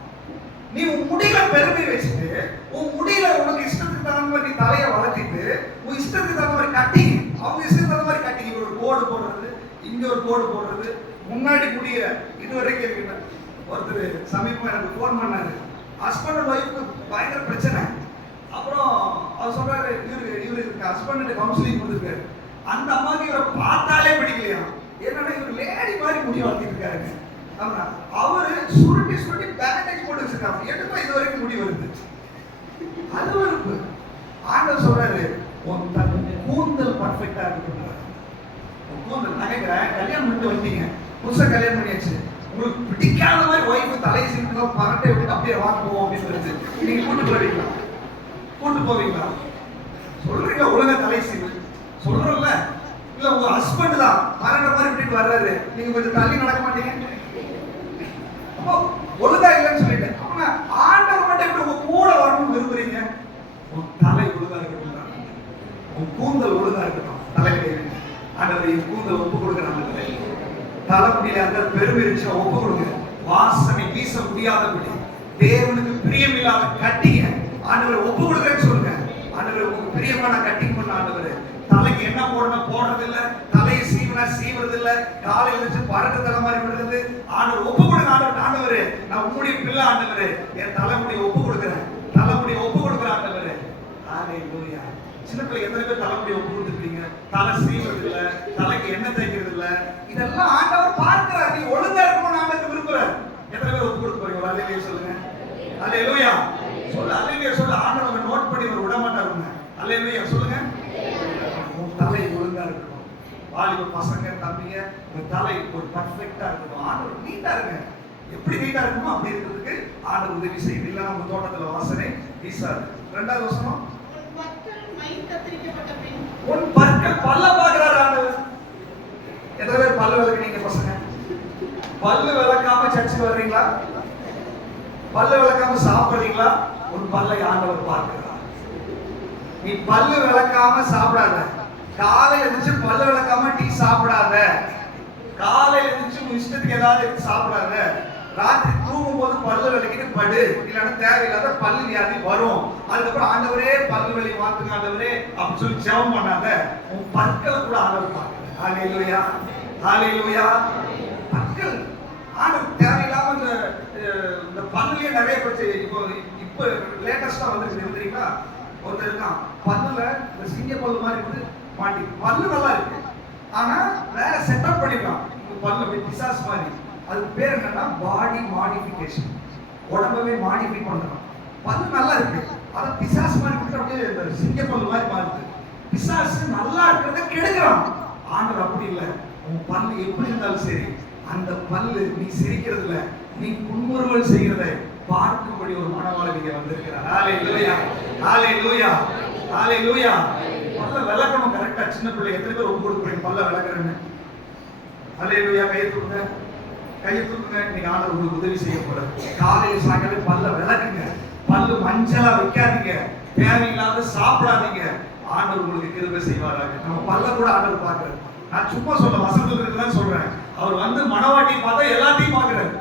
நீ உன் முடியில பெருமை வச்சுட்டு உன் முடியில உனக்கு இஷ்டத்துக்கு தகுந்த மாதிரி நீ தலையை வளர்த்திட்டு உன் இஷ்டத்துக்கு தகுந்த மாதிரி கட்டி, அவங்க இஷ்டத்துக்கு தகுந்த மாதிரி கட்டி ஒரு கோடு போடுறது, இங்க ஒரு கோடு போடுறது, முன்னாடி முடிய இது வரைக்கும் இருக்கு. ஒருத்தர் சமீபம் எனக்கு போன் பண்ணாரு. ஹஸ்பண்ட் அண்ட் ஒய்ஃப்க்கு பயங்கர பிரச்சனை. அப்புறம் அவர் சொல்றாரு, இவரு ஹஸ்பண்ட் கவுன்சிலிங் கொடுத்துருக்காரு. அந்த அம்மாவுக்கு இவரை பார்த்தாலே பிடிக்கலையா. என்னன்னா இவர் லேடி மாதிரி முடி வளர்த்திட்டு இருக்காருங்க. அவரு சுருட்டி சுருட்டி பேண்டேஜ் போட்டு வச்சிருக்காங்க. எதுக்கும் இது வரைக்கும் முடி வருது. அது வெறுப்பு. ஆண்டவர் சொல்றாரு, உன் கூந்தல் பர்ஃபெக்டா இருக்கு. கூந்தல் நினைக்கிறேன் கல்யாணம் பண்ணிட்டு வந்தீங்க, புதுசா கல்யாணம் பண்ணியாச்சு. உங்களுக்கு பிடிக்காத மாதிரி ஒய்ஃபு தலையை சீட்டு பரட்டை விட்டு அப்படியே வாங்குவோம் அப்படின்னு நீங்க கூட்டு போவீங்களா? கூட்டு போவீங்களா? சொல்றீங்க ஒழுங்கா தலை சீவு சொல்றோம்ல. இல்ல உங்க ஹஸ்பண்ட் தான் பரட்ட மாதிரி விட்டுட்டு வர்றாரு, நீங்க கொஞ்சம் தள்ளி நடக்க மாட்டீங்க. அப்போ ஒழுங்கா இல்லைன்னு சொல்லிட்டு அவங்க ஆண்டவர் மட்டும் எப்படி உங்க கூட வரணும்னு விரும்புறீங்க? உன் தலை ஒழுங்கா இருக்கட்டும், உன் கூந்தல் ஒழுங்கா இருக்கட்டும். தலையில ஆண்டவர் என் கூந்தல் ஒப்பு கொடுக்குறாங்க. தலைமுடியில அந்த பெருமை இருந்துச்சு ஒப்பு கொடுங்க. வாசனை வீச முடியாதபடி தேவனுக்கு பிரியம் இல்லாத கட்டிங்க ஆண்டவரை ஒப்பு கொடுக்குறேன்னு சொல்லுங்க. ஆண்டவரை உங்களுக்கு பிரியமான கட்டிங் பண்ண ஆண்டவரை. தலைக்கு என்ன போடணும் போடுறது இல்ல, தலையை சீவனா சீவுறது இல்ல, காலையில இருந்து பரட்ட தலை மாதிரி விடுறது. ஆண்டவர் ஒப்பு கொடுங்க. ஆண்டவரே நான் உங்களுடைய பிள்ளை ஆண்டவரே, என் தலைமுடியை ஒப்பு கொடுக்குறேன், தலைமுடியை ஒப்பு கொடுக்குறேன் ஆண்டவரே. ஹalleluya. சின்ன பிள்ளை எத்தனை பேர் தலைமுடியை ஒப்பு கொடுத்துருக்கீங்க? தலை சீவுறது இல்ல, தலைக்கு எண்ணெய் தேய்க்கிறது இல்ல. இதெல்லாம் ஆண்டவர் பார்க்கிறார். நீ ஒழுங்கா இருக்கணும்னு ஆண்டவர் விரும்புறார். எத்தனை பேர் ஒப்பு கொடுக்க போறீங்க? ஹalleluya சொல்லுங்க. ஹalleluya சொல்ல. ஹalleluya சொல்ல. ஆண்டவர் நோட் பண்ணி விட மாட்டாருங்க. ஹalleluya சொல்லுங்க. உன் தலை ஒழுங்கா இருக்கணும், வாலிப பசங்க தம்பிங்க உங்க தலை ஒரு பர்ஃபெக்டா இருக்கணும். ஆண்டவர் நீட்டா இருங்க. எப்படி நீட்டா இருக்குமோ அப்படி இருக்கிறதுக்கு ஆண்டவர் உதவி செய்யுது. இல்ல நம்ம தோட்டத்துல வாசனை வீசாது. 2வது வசனம், உன் பற்கள் மை கத்தரிக்கப்பட்ட பின் உன் பற்கள் பல்ல பார்க்கிறார் ஆண்டவர். எத்தனை பேர் பல்லு விளக்குனீங்க பசங்க? பல்லு விளக்காம சர்ச்சுக்கு வர்றீங்களா? பல்லு விளக்காம சாப்பிடுறீங்களா? உன் பல்லை ஆண்டவர் பார்க்கிறார். நீ பல்லு விளக்காம சாப்பிடாத. காலையில எழுந்திருச்சு பல்லு விளக்காம டீ சாப்பிடாத. காலையில எழுந்திருச்சு உன் இஷ்டத்துக்கு ஏதாவது எடுத்து சாப்பிடாத. ராத்திரி தூங்கும் போது பல்லு விளக்கிட்டு படு. இல்லைன்னா தேவையில்லாத பல்லு வியாதி வரும். அதுக்கப்புறம் ஆண்டவரே பல்லு வலி மாத்துங்க ஆண்டவரே அப்படின்னு சொல்லி ஜெபம் பண்ணாத. உன் பற்களை கூட ஆண்டவர் பார்க்கிறார். ஹalleluya, ஹalleluya. பற்கள் ஆண்டவர் தேவையில்லாம இந்த பல்லுலயே நிறைய பிரச்சனை. இப்போ லேட்டஸ்டா வந்துருக்கு தெரியுங்களா? ஒருத்தர் இருக்கான், பல்லுல இந்த சிங்க பல்லு மாதிரி இருக்கு, மாட்டி பல்லு நல்லா இருக்கு, ஆனா வேற செட்டப் பண்ணிருக்கான் பல்லு அப்படி பிசாஸ் மாதிரி. அதுக்கு பேர் என்னன்னா பாடி மாடிஃபிகேஷன். உடம்பவே மாடிஃபை பண்றான். பல்லு நல்லா இருக்கு, அத பிசாஸ் மாதிரி கொடுத்து அப்படியே இந்த சிங்க பல்லு மாதிரி மாறுது. பிசாசு நல்லா இருக்கிறத கெடுக்கிறான். ஆண்டவர் அப்படி இல்லை. உன் பல்லு எப்படி இருந்தாலும் சரி, அந்த பல்லு நீ சிரிக்கிறதுல நீ புன்முறுவல் செய்கிறதை பார்க்கும்படி ஒரு மனவாளன் இங்க வந்திருக்கிறார். ஹalleluya, ஹalleluya, ஹalleluya. பல்ல விளக்கணும் கரெக்டா. சின்ன பிள்ளை எத்தனை பேர் ஒப்பு கொடுக்குறீங்க பல்ல விளக்குறேன்னு? ஹalleluya. கையை தூக்குங்க, கையை தூக்குங்க. நீங்க ஆண்டவர் உங்களுக்கு உதவி செய்ய போறாரு. காலையில சாயங்காலம் பல்ல விளக்குங்க. பல்லு மஞ்சளா வைக்காதீங்க. தேவையில்லாத சாப்பிடாதீங்க. ஆண்டவர் உங்களுக்கு கிருபை செய்வாராக. நம்ம பல்ல கூட ஆண்டவர் பார்க்கிறார். நான் சும்மா சொல்ல வசனத்துல இருக்குதான் சொல்றேன். அவர் வந்து மனவாட்டி பார்த்தா எல்லாத்தையும் பார்க்கிறார்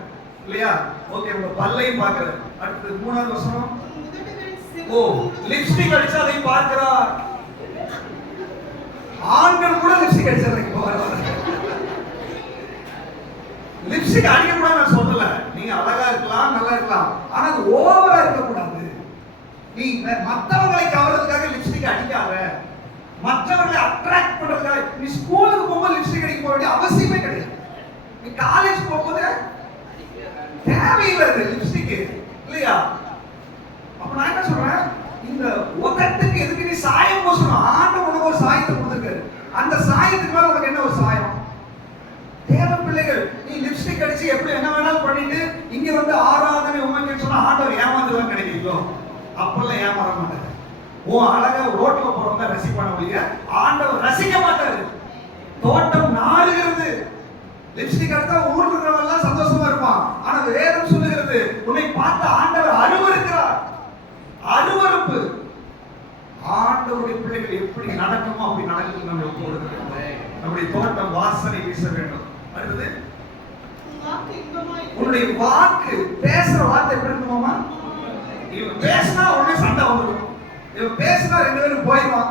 இல்லையா? ஓகே, உங்க பல்லையும் பார்க்கிறார். அடுத்து 3வது வசனம், ஓ லிப்ஸ்டிக் அடிச்சா அதை பார்க்கிறார். ஆண்கள் கூட லிப்ஸ்டிக் அடிச்சாங்க. லிப்ஸ்டிக் அடிக்க கூட நான் சொல்லல. நீங்க அழகா இருக்கலாம், நல்லா இருக்கலாம், ஆனா அது ஓவரா இருக்க கூடாது. நீ மற்றவர்களை கவர்றதுக்காக லிப்ஸ்டிக் அடிக்காத. மற்றவர்களை அட்ராக்ட் பண்றதுக்காக நீ ஸ்கூலுக்கு போகும்போது லிப்ஸ்டிக் அடிக்க போக வேண்டிய அவசியமே கிடையாது. நீ காலேஜ் போகும்போது தேவையில்லை லிப்ஸ்டிக் இல்லையா? அப்ப நான் என்ன சொல்றேன், இந்த உதட்டுக்கு எதுக்கு நீ சாயம் பூசணும்? ஆண்டவர் உனக்கு ஒரு சாயத்தை கொடுத்திருக்காரு. அந்த சாயத்துக்கு மேல உனக்கு என்ன ஒரு சாயம்? தேவ பிள்ளைகள், நீ லிப்ஸ்டிக் அடிச்சு எப்படி என்ன வேணாலும் பண்ணிட்டு இங்க வந்து ஆராதனை உண்மைன்னு சொன்னா ஆண்டவர் ஏமாந்துதான் கிடைக்கிறீங்களோ? அப்பெல்லாம் ஏமாற மாட்டாரு. உன் அழகா ரோட்ல போறவங்க ரசிப்பான ஒழிய ஆண்டவர் ரசிக்க மாட்டாரு. தோட்டம் நாடுகிறது. லிப்ஸ்டிக் அடித்தா ஊர்ல இருக்கிறவங்க சந்தோஷமா இருப்பான். ஆனா வேதம் சொல்லுகிறது, உன்னை பார்த்து ஆண்டவர் அருவருக்கிறார். அருவருப்பு. ஆண்டவருடைய பிள்ளைகள் எப்படி நடக்குமோ அப்படி நடக்குது. நம்ம ஒப்புக்கொடுக்கிறோம். நம்முடைய தோட்டம் வாசனை வீச வேண்டும். அடுத்தது, உன்னுடைய வாக்கு, பேசுற வார்த்தை எப்படி இருக்குமாமா? இவன் பேசினா உடனே சண்டை வந்துடும். இவன் பேசினா 2 பேரும் போயிடுவான்.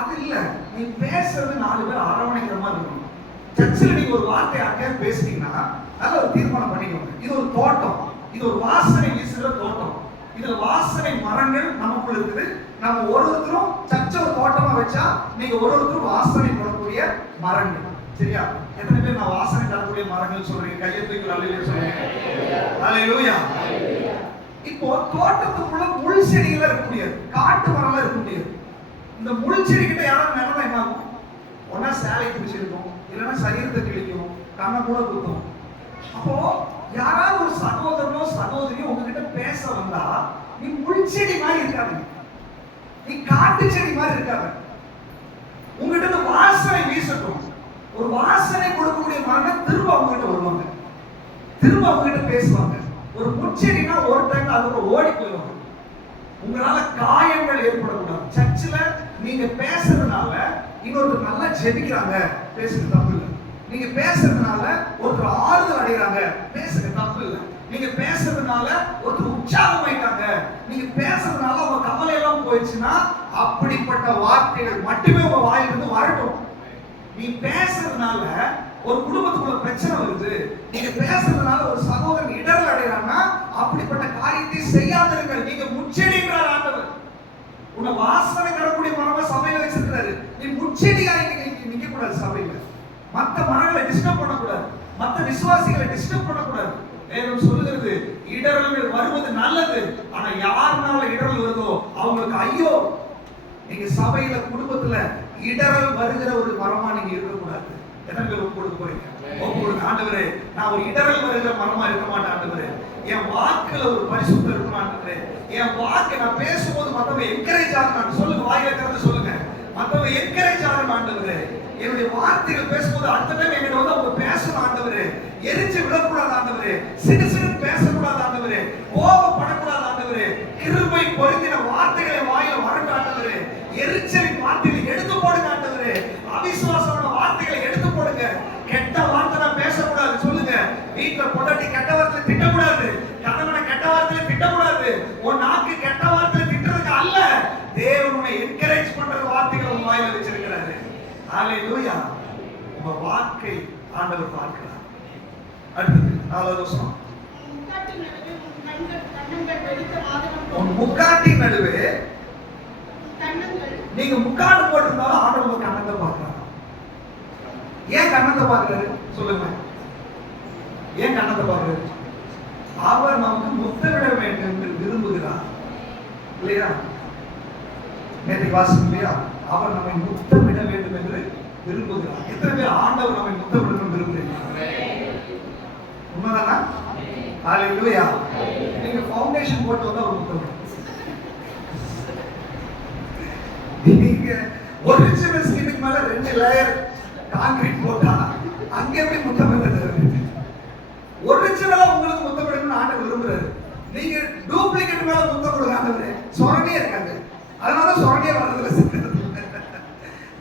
அது இல்ல, நீ பேசுறது 4 பேர் அரவணைக்கிற மாதிரி இருக்கணும். சர்ச்சில் நீங்க ஒரு வார்த்தை யார்கிட்ட பேசுனீங்கன்னா நல்ல ஒரு தீர்மானம் பண்ணிக்கோங்க. இது ஒரு தோட்டம், இது ஒரு வாசனை வீசுகிற தோட்டம். இதுல வாசனை மரங்கள் நமக்குள்ள இருக்குது. நம்ம ஒருத்தரும் சர்ச்சை ஒரு தோட்டமா வச்சா நீங்க ஒருத்தரும் வாசனை போடக்கூடிய மரங்கள். சரியா? எத்தனை பேர் நான் வாசனை தரக்கூடிய மரங்கள் சொல்றீங்க? கையை தூக்கி அல்லேலூயா சொல்லுங்க. அல்லேலூயா. இப்போ தோட்டத்துக்குள்ள முள் செடிகள் இருக்க முடியாது, காட்டு மரம் இருக்க முடியாது. இந்த முள் செடி கிட்ட யாராவது நடந்தா என்ன ஆகும்? ஒன்னா சேலை பிடிச்சிருக்கும், இல்லைன்னா சரீரத்தை கிழிக்கும், கண்ணை கூட குத்தும். அப்போ யாராவது ஒரு சகோதரனோ சகோதரியோ உங்ககிட்ட பேச வந்தா நீ முள் செடி மாதிரி இருக்காது, நீ காட்டு செடி மாதிரி இருக்காது. உங்ககிட்ட வாசனை வீசட்டும். ஒரு வாசனை கொடுக்கக்கூடிய மரம் திரும்ப அவங்ககிட்ட வருவாங்க, திரும்ப அவங்ககிட்ட பேசுவாங்க. ஒரு முச்செடினா ஒரு டைம் அதுக்கு ஓடி போயிடுவாங்க. உங்களால காயங்கள் ஏற்படக்கூடாது. சர்ச்சில் நீங்க பேசுறதுனால இன்னொருத்தர் நல்லா ஜெபிக்கிறாங்க, பேசுறது தப்பு இல்லை. நீங்க பேசுறதுனால ஒருத்தர் ஆறுதல் அடைகிறாங்க, பேசுங்க, தப்பு இல்லை. நீங்க பேசுறதுனால ஒருத்தர் உற்சாகம் ஆயிட்டாங்க, நீங்க பேசுறதுனால உங்க கவலை எல்லாம் போயிடுச்சுன்னா அப்படிப்பட்ட வார்த்தைகள் மட்டுமே உங்க வாயிலிருந்து வரட்டும். நீ பேசுறதுனால ஒரு குடும்பத்துக்குள்ள பிரச்சனை வருது, நீங்க பேசுறதுனால ஒரு சகோதரன் இடரல் அடைகிறான்னா அப்படிப்பட்ட காரியத்தை செய்யாதிருங்கள். நீங்க முச்செடிங்கிறார் ஆண்டவர். உன்னை வாசனை தரக்கூடிய மரமா சபையில வச்சிருக்கிறாரு. நீ முச்செடியாய் நிக்க கூடாது சபையில. மற்ற மரங்களை டிஸ்டர்ப் பண்ணக்கூடாது, மற்ற விசுவாசிகளை டிஸ்டர்ப் பண்ணக்கூடாது. வேதம் சொல்லுகிறது, இடரல்கள் வருவது நல்லது, ஆனா யாருனால இடரல் வருதோ அவங்களுக்கு ஐயோ. நீங்க சபையில குடும்பத்துல இடரல் வருகிற ஒரு மரமா நீங்க இருக்கக்கூடாது. எத்தனை பேர் ஒப்பு கொடுக்க போறீங்க? ஒப்பு கொடுங்க. ஆண்டவரே, நான் ஒரு இடரல் வருகிற மரமா இருக்க மாட்டேன் ஆண்டவரே. என் வாக்குல ஒரு பரிசுத்தம் இருக்கணும் ஆண்டவரே. என் வாக்கு நான் பேசும்போது மத்தவங்க என்கரேஜ் ஆகணும். சொல்லுங்க, வாயில திறந்து சொல்லுங்க. மத்தவங்க என்கரேஜ் ஆகணும் ஆண்டவரே. என்னுடைய வார்த்தைகள் பேசும்போது அடுத்த டைம் எங்கிட்ட வந்து அவங்க பேசணும் ஆண்டவரே. எரிஞ்சு விடக்கூடாது ஆண்டவரே. சிறு பேசக்கூடாது ஆண்டவரே. கோபப்படக்கூடாது ஆண்டவரே. கிருபை பொருந்தின வார்த்தைகளை வாயில வரட்டும் ஆண்டவரே. எரிச்சலின் வார்த்தைகளை எடுத்து போடுங்க ஆண்டவரே. அவிசுவாசமான வார்த்தைகளை எடுத்து போடுங்க. கெட்ட வார்த்தை நான் பேசக்கூடாது. சொல்லுங்க, வீட்டுல பொண்டாட்டி கெட்ட வார்த்தையில திட்டக்கூடாது. கணவனை கெட்ட வார்த்தையில திட்டக்கூடாது. உன் நாக்கு கெட்ட வார்த்தையில திட்டுறதுக்கு அல்ல, தேவன் உன்னை என்கரேஜ் பண்ற வார்த்தைகளை உன் வாயில வச்சிருக்கிறாரு. ஹalleluya. உங்க வாக்கை ஆண்டவர் பார்க்கிறார். அடுத்தது 4வது வசனம். உன் முக்காட்டி நடுவே நீங்க முக்காடு போட்டிருந்தாலும் ஆண்டவர் உங்க கண்ணத்தை பார்க்கிறார். ஏன் கண்ணத்தை பார்க்கிறாரு? சொல்லுங்க, ஏன் கண்ணத்தை பார்க்கிறாரு? அவர் நமக்கு முத்தமிட வேண்டும் என்று விரும்புகிறார் இல்லையா? நேற்று வாசிக்கும் இல்லையா? அவர் நம்மை முத்தமிட வேண்டும் என்று விரும்புகிறார். எத்தனை பேர் ஆண்டவர் நம்மை முத்தமிடணும் விரும்புகிறீங்க? உண்மைதானா? ஹalleluya. நீங்க ஃபவுண்டேஷன் போட்டு வந்தா ஒரு முத்தமிடும். நீங்க ஒரிஜினல் ஸ்கின்னுக்கு மேல 2 லேயர் கான்கிரீட் போட்டா அங்க எப்படி முத்தமிடுறது? ஒரிஜினலா உங்களுக்கு முத்தமிடணும்னு ஆண்டவர் விரும்புறாரு. நீங்க டூப்ளிகேட் மேல முத்தம் கொடுங்க ஆண்டவரே. சொரணியே இருக்காங்க, அதனால சொரணியே வர்றதுல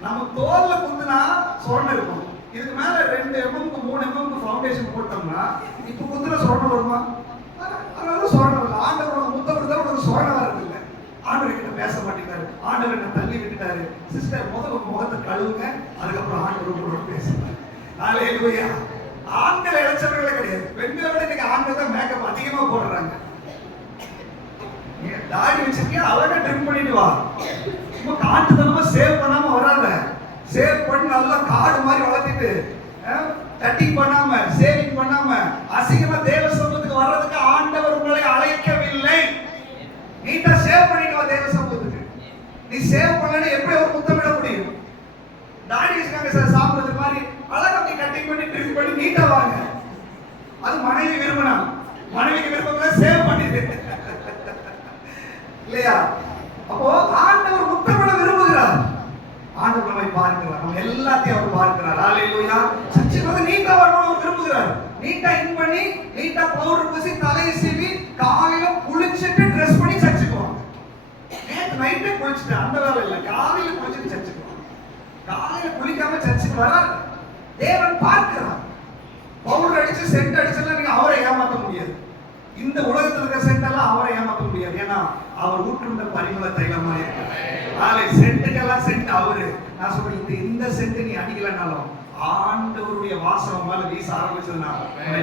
நம்ம தோல்ல குந்துனா சொரணை இருக்கும். இதுக்கு மேல 2 mm 3 mm ஃபவுண்டேஷன் போட்டோம்னா இப்ப குந்துன சொரணை வருமா? அதனால சொரணை வரல. ஆண்டவர் முத்தம் கொடுத்தா உனக்கு சொரணை வரது இல்லை. ஆண்டவர் கிட்ட பேச மாட்டேங்கிறாரு. ஆண்டவர் என்ன தள்ளி விட்டுட்டாரு. சிஸ்டர், முதல்ல உங்க முகத்தை கழுவுங்க, அதுக்கப்புறம் ஆண்டவர் உங்களோட பேசுவார். ஹalleluya. ஆண்கள் இளைச்சவர்களே கிடையாது. பெண்களை விட இன்னைக்கு ஆண்கள் தான் மேக்கப் அதிகமா போடுறாங்க. தாடி வச்சிருக்கீங்க, அழகா ட்ரிம் பண்ணிட்டு வா. சும்மா காட்டுத்தனமா சேவ் பண்ணாம வராத. சேவ் பண்ணி நல்லா காடு மாதிரி வளர்த்திட்டு கட்டிங் பண்ணாம சேவிங் பண்ணாம அசிங்கமா தேவ சமூகத்துக்கு வர்றதுக்கு ஆண்டவர் உங்களை அழைக்கவில்லை. நீட்டா சேவ் பண்ணிட்டு வா தேவ சமூகத்துக்கு. நீ சேவ் பண்ணலன்னா எப்படி ஒரு முத்தமிட முடியும்? தாடி வச்சிருக்காங்க சார் சாப்பிடுறது மாதிரி அழகா நீ கட்டிங் பண்ணி ட்ரிம் பண்ணி நீட்டா வாங்க. அது மனைவி விரும்பினா, மனைவிக்கு விருப்பம் சேவ் பண்ணிட்டு இல்லையா? அப்போ ஆண்டவர் முத்தமிட விரும்புகிறார். ஆண்டவர் நம்மை பார்க்கிறார். நம்ம எல்லாத்தையும் அவர் பார்க்கிறார். ஹalleluya. சர்ச்சுக்கு வந்து நீட்டா வரணும் விரும்புகிறார். நீட்டா இன் பண்ணி நீட்டா பவுடர் பூசி தலையை சீவி காலையில குளிச்சிட்டு ட்ரெஸ் பண்ணி சர்ச்சுக்கு வாங்க. நேத்து நைட்டே குளிச்சிட்டு அந்த வேலை இல்லை, காலையில குளிச்சிட்டு சர்ச்சுக்கு வாங்க. காலையில குளிக்காம சர்ச்சுக்கு வராது. தேவன் பார்க்கிறார். பவுடர் அடிச்சு சென்ட் அடிச்செல்லாம் நீங்க அவரை ஏமாற்ற முடியாது. இந்த உலகத்துல இருக்க சென்ட் எல்லாம் அவரை ஏமாற்ற முடியாது. ஏன்னா அவர் ஊற்றுண்ட பரிமள தைலமா இருக்கிறார். ஆளே சென்ட்டுக்கெல்லாம் சென்ட் அவரு. நான் சொல்றேன், இந்த சென்ட் நீ அடிக்கலனாலும் ஆண்டவருடைய வாசம் மேல வீச ஆரம்பிச்சதுன்னா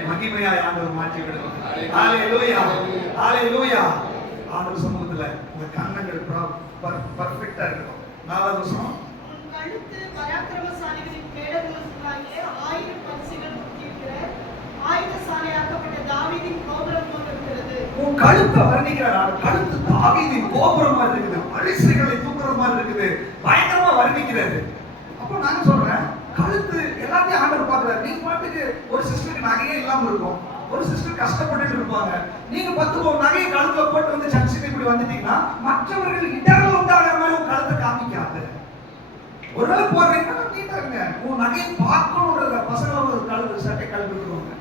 மகிமையா ஆண்டவர் மாற்றி விடுவார். ஹalleluya. ஹalleluya. ஆண்டவர் சமூகத்துல இந்த கண்ணங்கள் பர்ஃபெக்ட்டா இருக்கும். 4வது வசனம். கழுத்து பராக்கிரமசாலிகளின் கேடகங்களாகிய 1000 பரிசுகள் இருக்கிற ஆயுதசாலையாக்கப்பட்ட தாவீதின் கோபுரம் போல இருக்கிறது. உன் கழுத்தை வர்ணிக்கிறார். கழுத்து தாவீதின் கோபுரம் மாதிரி இருக்குது, பரிசுகளை தூக்குற மாதிரி இருக்குது, பயங்கரமா வர்ணிக்கிறாரு. அப்போ நான் சொல்றேன், கழுத்து எல்லாத்தையும் ஆண்டவர் பார்க்கிறார். நீங்க பாட்டுக்கு ஒரு சிஸ்டருக்கு நகையே இல்லாம இருக்கும், ஒரு சிஸ்டர் கஷ்டப்பட்டுட்டு இருப்பாங்க. நீங்க 10 நகையை கழுத்துல போட்டு வந்து சர்ச்சுக்கு இப்படி வந்துட்டீங்கன்னா மற்றவர்கள் இடர்கள் உண்டாகிற மாதிரி உன் கழுத்தை காமிக்காது. ஒருவேளை போடுறீங்கன்னா நீட்டா இருங்க. உன் நகையை பார்க்கணும்ன்ற பசங்களோட ஒரு கழுத்து சட்டை கழுவிடுவாங்க.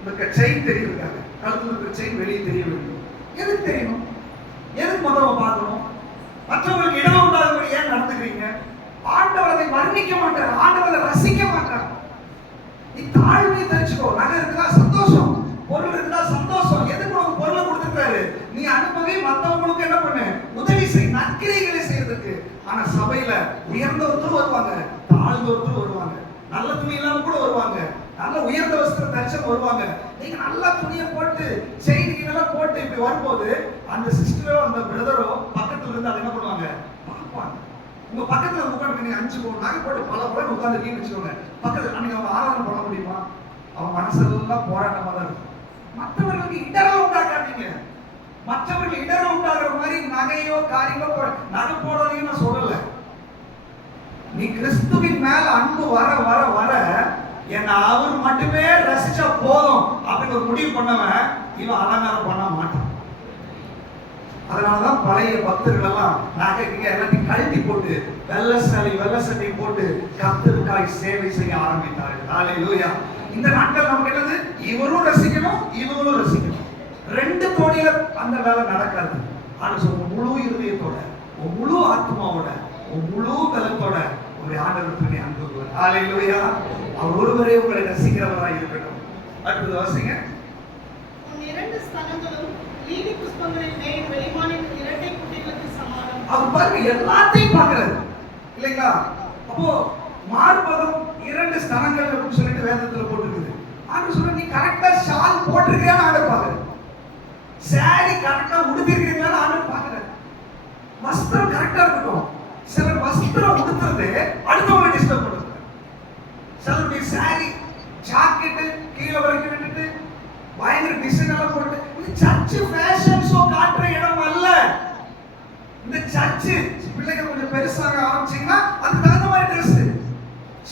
இந்த செயின் தெரியுதுக்காங்க, கழுத்துல இருக்கிற செயின் வெளியே தெரிய வேண்டும். எதுக்கு தெரியணும்? எதுக்கு முதல்ல பார்க்கணும்? மற்றவங்களுக்கு இடம் உண்டாகும்படி ஏன் நடந்துக்கிறீங்க? ஆண்டவர் அதை வர்ணிக்க மாட்டார், ஆண்டவர் அதை ரசிக்க மாட்டார். நீ தாழ்மையை தெரிஞ்சுக்கோ. நகை இருக்குதா சந்தோஷம், பொருள் இருக்குதா சந்தோஷம். எதுக்கு உனக்கு பொருளை கொடுத்துருக்காரு? நீ அனுப்பவே மற்றவங்களுக்கு என்ன பண்ணு, உதவி செய், நற்கிரைகளை செய்யறதுக்கு. ஆனா சபையில உயர்ந்த ஒருத்தர் வருவாங்க, தாழ்ந்த ஒருத்தர் வருவாங்க, நல்ல துணி இல்லாம கூட வருவாங்க, நல்ல உயர்ந்த வஸ்திரம் தரிசனம் வருவாங்க. நீங்க நல்ல துணியை போட்டு செயின் எல்லாம் போட்டு இப்படி வரும்போது அந்த சிஸ்டரோ அந்த பிரதரோ பக்கத்துல இருந்து அதை என்ன பண்ணுவாங்க, பார்ப்பாங்க. உங்க பக்கத்துல உட்காந்து நீங்க 5 நகை போட்டு பல படம் உட்காந்துருக்கீங்கன்னு வச்சுக்கோங்க. பக்கத்துல அன்னைக்கு அவங்க ஆராதனை பண்ண முடியுமா? அவங்க மனசெல்லாம் போராட்டமா தான் இருக்கும். மற்றவர்களுக்கு இடர்கள் உண்டாக்காதீங்க. மற்றவர்கள் இடர்கள் உண்டாகிற மாதிரி நகையோ காரியங்களோ நகை போடாதீங்கன்னு நான் சொல்லல. நீ கிறிஸ்துவின் மேல அன்பு வர வர வர என்ன அவர் மட்டுமே ரசிச்சா போதும் அப்படின்னு ஒரு முடிவு பண்ணவன் இவன் அலங்காரம் பண்ண மாட்டான். அதனாலதான் பழைய பக்தர்கள் எல்லாம் நகை எல்லாத்தையும் கழட்டி போட்டு வெள்ளை சட்டை போட்டு கர்த்தருக்காய் சேவை செய்ய ஆரம்பித்தார்கள். ஹல்லேலூயா. இந்த நாட்கள் நமக்கு என்னது, இவரும் ரசிக்கணும் இவங்களும் ரசிக்கணும். ரெண்டு கோடியில அந்த வேலை நடக்காது. ஆனா முழு இருதயத்தோட, முழு ஆத்மாவோட, முழு பலத்தோட உங்களுடைய ஆண்டவருக்கு அன்பு. ஹல்லேலூயா. அவர் ஒருவரே உங்களை ரசிக்கிறவராய் இருக்கட்டும். அடுத்தது வாசிங்க. உன் இரண்டு ஸ்தலங்களும் லீலி புஷ்பங்களில் மேயும் வெளிமானின் இரட்டை குட்டிகளுக்கு சமானம். அவர் பாருங்க எல்லாத்தையும் பார்க்கிறாரு இல்லைங்களா? அப்போ மார்பகம் இரண்டு ஸ்தலங்கள் அப்படின்னு சொல்லிட்டு வேதத்துல போட்டுருக்குது. ஆண்டு சொல்ற நீ கரெக்டா ஷால் போட்டிருக்கியான்னு ஆண்டு பாக்குற, சாரி கரெக்டா உடுத்திருக்கீங்களான்னு ஆண்டு பாக்குற, வஸ்திரம் கரெக்டா இருக்கட்டும். சிலர் வஸ்திரம் உடுத்துறது அடுத்தவங்களை டிஸ்டர்ப் பண்ணுறது. சிலருடைய சாரி ஜாக்கெட்டு கீழே வரைக்கும் விட்டுட்டு பயங்கர டிசைன் எல்லாம் போட்டு, இது சர்ச் ஃபேஷன் ஷோ காட்டுற இடம் அல்ல. இந்த சர்ச் பிள்ளைங்க கொஞ்சம் பெருசாக ஆரம்பிச்சீங்கன்னா அதுக்கு தகுந்த மாதிரி ட்ரெஸ்,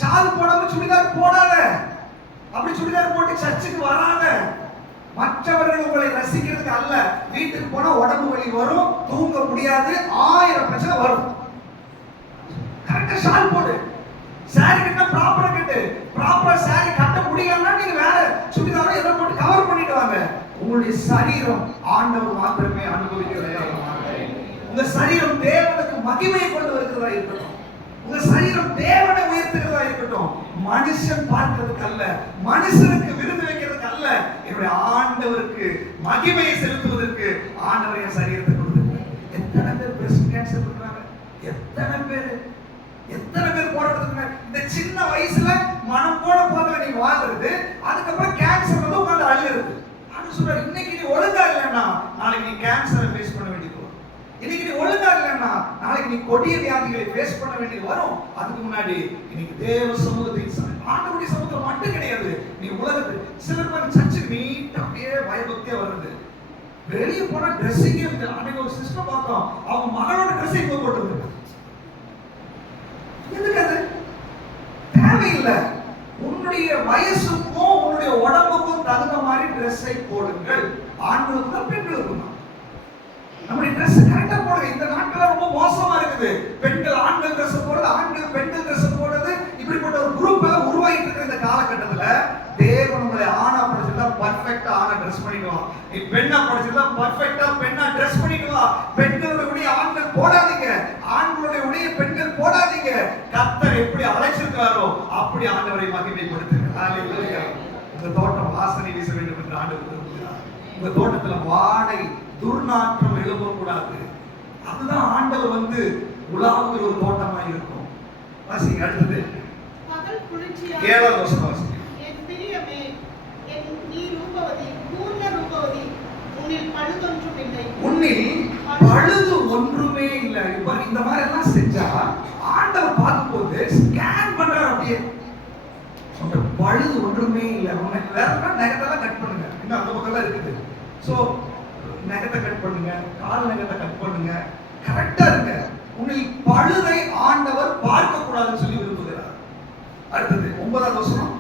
ஷால் போடாம சுடிதார் போடாத, அப்படி சுடிதார் போட்டு சர்ச்சுக்கு வராத. மற்றவர்கள் உங்களை ரசிக்கிறதுக்கு அல்ல. வீட்டுக்கு போனா உடம்பு வலி வரும், தூங்க முடியாது, 1000 பிரச்சனை வரும். கரெக்டா ஷால் போடு, சாரி கட்ட ப்ராப்பரா கட்டு. ப்ராப்பரா சாரி கட்ட முடியலன்னா நீங்க வேற சுடிதாரோ ஏதோ போட்டு கவர் பண்ணிட்டு வாங்க. உங்களுடைய சரீரம் ஆண்டவர் மாத்திரமே அனுபவிக்கிறதா. உங்க சரீரம் தேவனுக்கு மகிமையை கொண்டு வருகிறதா இருக்கட்டும். உங்க சரீரம் தேவனை உயர்த்துகிறதா இருக்கட்டும். மனுஷன் பார்க்கிறதுக்கு அல்ல, மனுஷனுக்கு விருது வைக்கிறதுக்கு அல்ல, என்னுடைய ஆண்டவருக்கு மகிமையை செலுத்துவதற்கு ஆண்டவர் என் சரீரத்தை கொடுத்திருக்கிறார். எத்தனை பேர் பிரஸ்ட் கேன்சர் இருக்கிறாங்க, எத்தனை பேர் போராடுறாங்க. இந்த சின்ன வயசுல மனம் போட போக நீ வாழ்றது, அதுக்கப்புறம் கேன்சர் வந்து உட்காந்து அழுகிறது. ஆனா சொல்றாரு, இன்னைக்கு நீ ஒழுங்கா இல்லைன்னா நாளைக்கு நீ கேன்சரை ஃபேஸ் பண்ண வேண்டியது வரும். இன்னைக்கு நீ ஒழுங்கா இல்லைன்னா நாளைக்கு நீ கொடிய வியாதிகளை ஃபேஸ் பண்ண வேண்டியது வரும். அதுக்கு முன்னாடி இன்னைக்கு தேவ சமூகத்தின் ஆண்டவருடைய சமூகத்தில் மட்டும் கிடையாது, நீ உலகத்து சிலர் பேர் சர்ச்சுக்கு நீட் அப்படியே பயபக்தியா வருது. வெளியே போனா ட்ரெஸ்ஸிங்கே அன்னைக்கு ஒரு சிஸ்டம் பார்த்தோம், அவங்க மகளோட ட்ரெஸ்ஸை இப்போ போட்டு எதுக்கு? அது தேவையில்லை. உன்னுடைய வயசுக்கும் உன்னுடைய உடம்புக்கும் தகுந்த மாதிரி ட்ரெஸ்ஸை போடுங்கள். ஆண்களுக்கும் தான் பெண்களுக்கும் தான். நம்முடைய ட்ரெஸ் கரெக்டா போடுங்க. இந்த நாட்கள் ரொம்ப மோசமா இருக்குது. பெண்கள் ஆண்கள் ட்ரெஸ் போடுறது, ஆண்கள் பெண்கள் ட்ரெஸ் போடுறது, இப்படிப்பட்ட ஒரு குரூப் எல்லாம் உருவாகிட்டு இருக்கிற இந்த காலகட்டத்துல தேவன் உங்களை ஆணா படிச்சிருந்தா பர்ஃபெக்டா ஆணா ட்ரெஸ் பண்ணிடுவான். நீ பெண்ணா படிச்சிருந்தா பர்ஃபெக்டா பெண்ணா ட்ரெஸ் பண்ணிடுவா. பெண்களுடைய உடைய ஆண்கள் போடாதீங்க, ஆண்களுடைய உடைய பெண்கள் போடாதீங்க. கர்த்தர் எப்படி அழைச்சிருக்காரோ அப்படி ஆண்டவரை மகிமைப்படுத்துங்க. ஹல்லேலூயா. உங்க தோட்டம் வாசனை வீச வேண்டும் என்று ஆண்டவர் விரும்புகிறார். உங்க தோட்டத்துல வாடை துர்நாற்றம் எழுப்பக்கூடாது. அதுதான் ஆண்டவர் வந்து உலாவுகிற ஒரு தோட்டமா இருக்கும். வாசிங்க அடுத்தது. பகல் குளிர்ச்சியாக 7வது வசனம் வாசிங்க. என் பிரியமே, என் நீ ரூபவதி, பூர்ண ரூபவதி, உன்னில் பழுதொன்றும் இல்லை. உன்னில் பழுது ஒன்றுமே இல்லை. இப்ப இந்த மாதிரி எல்லாம் செஞ்சா ஆண்டவர் பார்க்கும்போது ஸ்கேன் பண்றாரு. அப்படியே உங்க பழுது ஒன்றுமே இல்லை. உனக்கு வேற நகத்தெல்லாம் கட் பண்ணுங்க, இன்னும் அந்த பக்கம் தான் இருக்குது. ஸோ நகத்தை கட் பண்ணுங்க, கால் நகத்தை கட் பண்ணுங்க, கரெக்டா இருங்க. உன்னில் பழுதை ஆண்டவர் பார்க்க கூடாதுன்னு சொல்லி விரும்புகிறார். அடுத்தது 9வது வசனம்.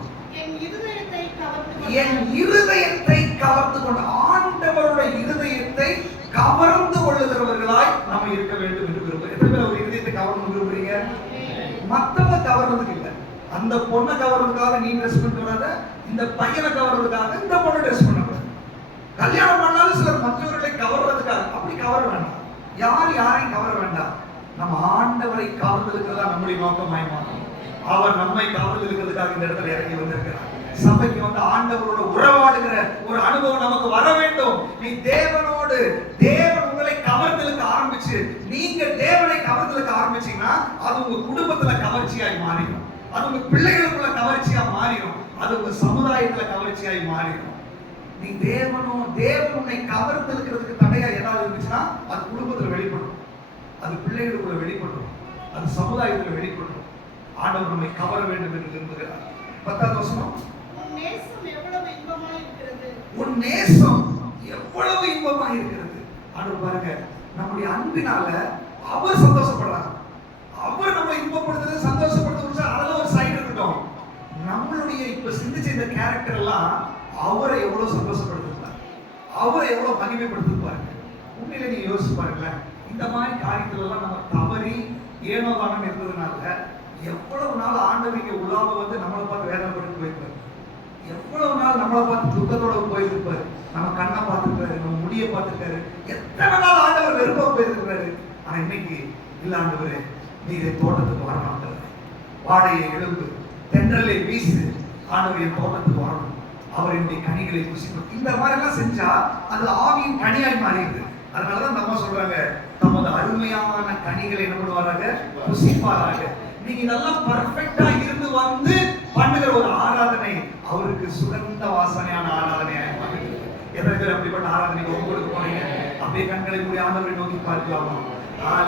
என் இருதயத்தை கவர்ந்து கொண்ட ஆண்டவருடைய இருதயத்தை கவர்ந்து கொள்ளுகிறவர்களாய் நாம இருக்க வேண்டும் என்று விரும்புகிறேன். எத்தனை பேர் ஒரு இருதயத்தை கவர்ந்து விரும்புறீங்க? மத்தவங்க கவர்றதுக்கு இல்ல, அந்த பொண்ணை கவர்றதுக்காக நீ ட்ரெஸ் பண்ணிட்டு வராத, இந்த பையனை கவர்றதுக்காக இந்த பொண்ணை ட்ரெஸ் பண்ணக்கூடாது. கல்யாணம் பண்ணாலும் சிலர் மற்றவர்களை கவர்றதுக்காக அப்படி கவர வேண்டாம். யாரையும் கவர வேண்டாம். நம்ம ஆண்டவரை கவர்ந்து இருக்கிறதா நம்முடைய நோக்கமாய் மாறும். அவர் நம்மை கவர்ந்து இருக்கிறதுக்காக இந்த இடத்துல இறங்கி வந்திருக்கிறார். சபைக்கு வந்து ஆண்டவரோட உறவாடுகிற ஒரு அனுபவம் நமக்கு வர வேண்டும். நீ தேவனோடு, தேவன் உங்களை கவர்ந்தலுக்கு ஆரம்பிச்சு நீங்க தேவனை கவர்ந்தலுக்கு ஆரம்பிச்சீங்கன்னா அது உங்க குடும்பத்துல கவர்ச்சியாய் மாறிடும், அது உங்க பிள்ளைகளுக்குள்ள கவர்ச்சியா மாறிடும், அது உங்க சமுதாயத்துல கவர்ச்சியாய் மாறிடும். நீ தேவன் உன்னை கவர்ந்து இருக்கிறதுக்கு தடையா ஏதாவது இருந்துச்சுன்னா அது குடும்பத்துல வெளிப்படும், அது பிள்ளைகளுக்குள்ள வெளிப்படும், அது சமுதாயத்துல வெளிப்படும். ஆண்டவர் நம்மை கவர வேண்டும் என்று விரும்புகிறார். 10வது வசனம். உன் நேசம் எவ்வளவு இன்பமாய் இருக்கிறது. உன் நேசம் எவ்வளவு இன்பமாய் இருக்கிறது. ஆண்டவர் பாருங்க, நம்முடைய அன்பினால அவர் சந்தோஷப்படுறார். அவர் நம்ம இன்பப்படுத்துறது, சந்தோஷம் நீங்க இப்ப சிந்திச்ச இந்த கேரக்டர் எல்லாம் அவரை எவ்வளவு சந்தோஷப்படுத்திருப்பார், அவரை எவ்வளவு மகிமைப்படுத்திருப்பாரு. உண்மையில நீங்க யோசிச்சு பாருங்களேன். இந்த மாதிரி காரியத்துல எல்லாம் நம்ம தவறி ஏனோ தானம் இருந்ததுனால எவ்வளவு நாள் ஆண்டவர் இங்க உலாவ வந்து நம்மளை பார்த்து வேதனைப்பட்டு போயிருப்பாரு. எவ்வளவு நாள் நம்மளை பார்த்து துக்கத்தோட போயிருப்பாரு. நம்ம கண்ணை பார்த்துருக்காரு, நம்ம முடியை பார்த்துருக்காரு. எத்தனை நாள் ஆண்டவர் வெறுப்பா போயிருக்கிறாரு. ஆனா இன்னைக்கு இல்ல, ஆண்டவரே நீர் என் தோட்டத்துக்கு வரணும், ஆண்டவரே வாடையை எழும்பு, தென்றலை வீசு, ஆண்டவர் என் தோட்டத்துக்கு வரணும், அவர் என்னுடைய கனிகளை புசிக்கணும். இந்த மாதிரி எல்லாம் செஞ்சா அது ஆவியின் கனியாய் மாறிடுது. அதனாலதான் நம்ம சொல்றாங்க, தமது அருமையான கனிகளை என்ன பண்ணுவாராக, புசிப்பாராக. நீங்க இதெல்லாம் பர்ஃபெக்டா இருந்து வந்து பண்ணுகிற ஒரு ஆராதனை அவருக்கு சுகந்த வாசனையான ஆராதனையாக மாறிடுது. எத்தனை பேர் அப்படிப்பட்ட ஆராதனைக்கு ஒப்பு கொடுக்க போறீங்க? அப்படியே கண்களை மூடி ஆண்டவரை நோக்கி பார்க்கலாமா?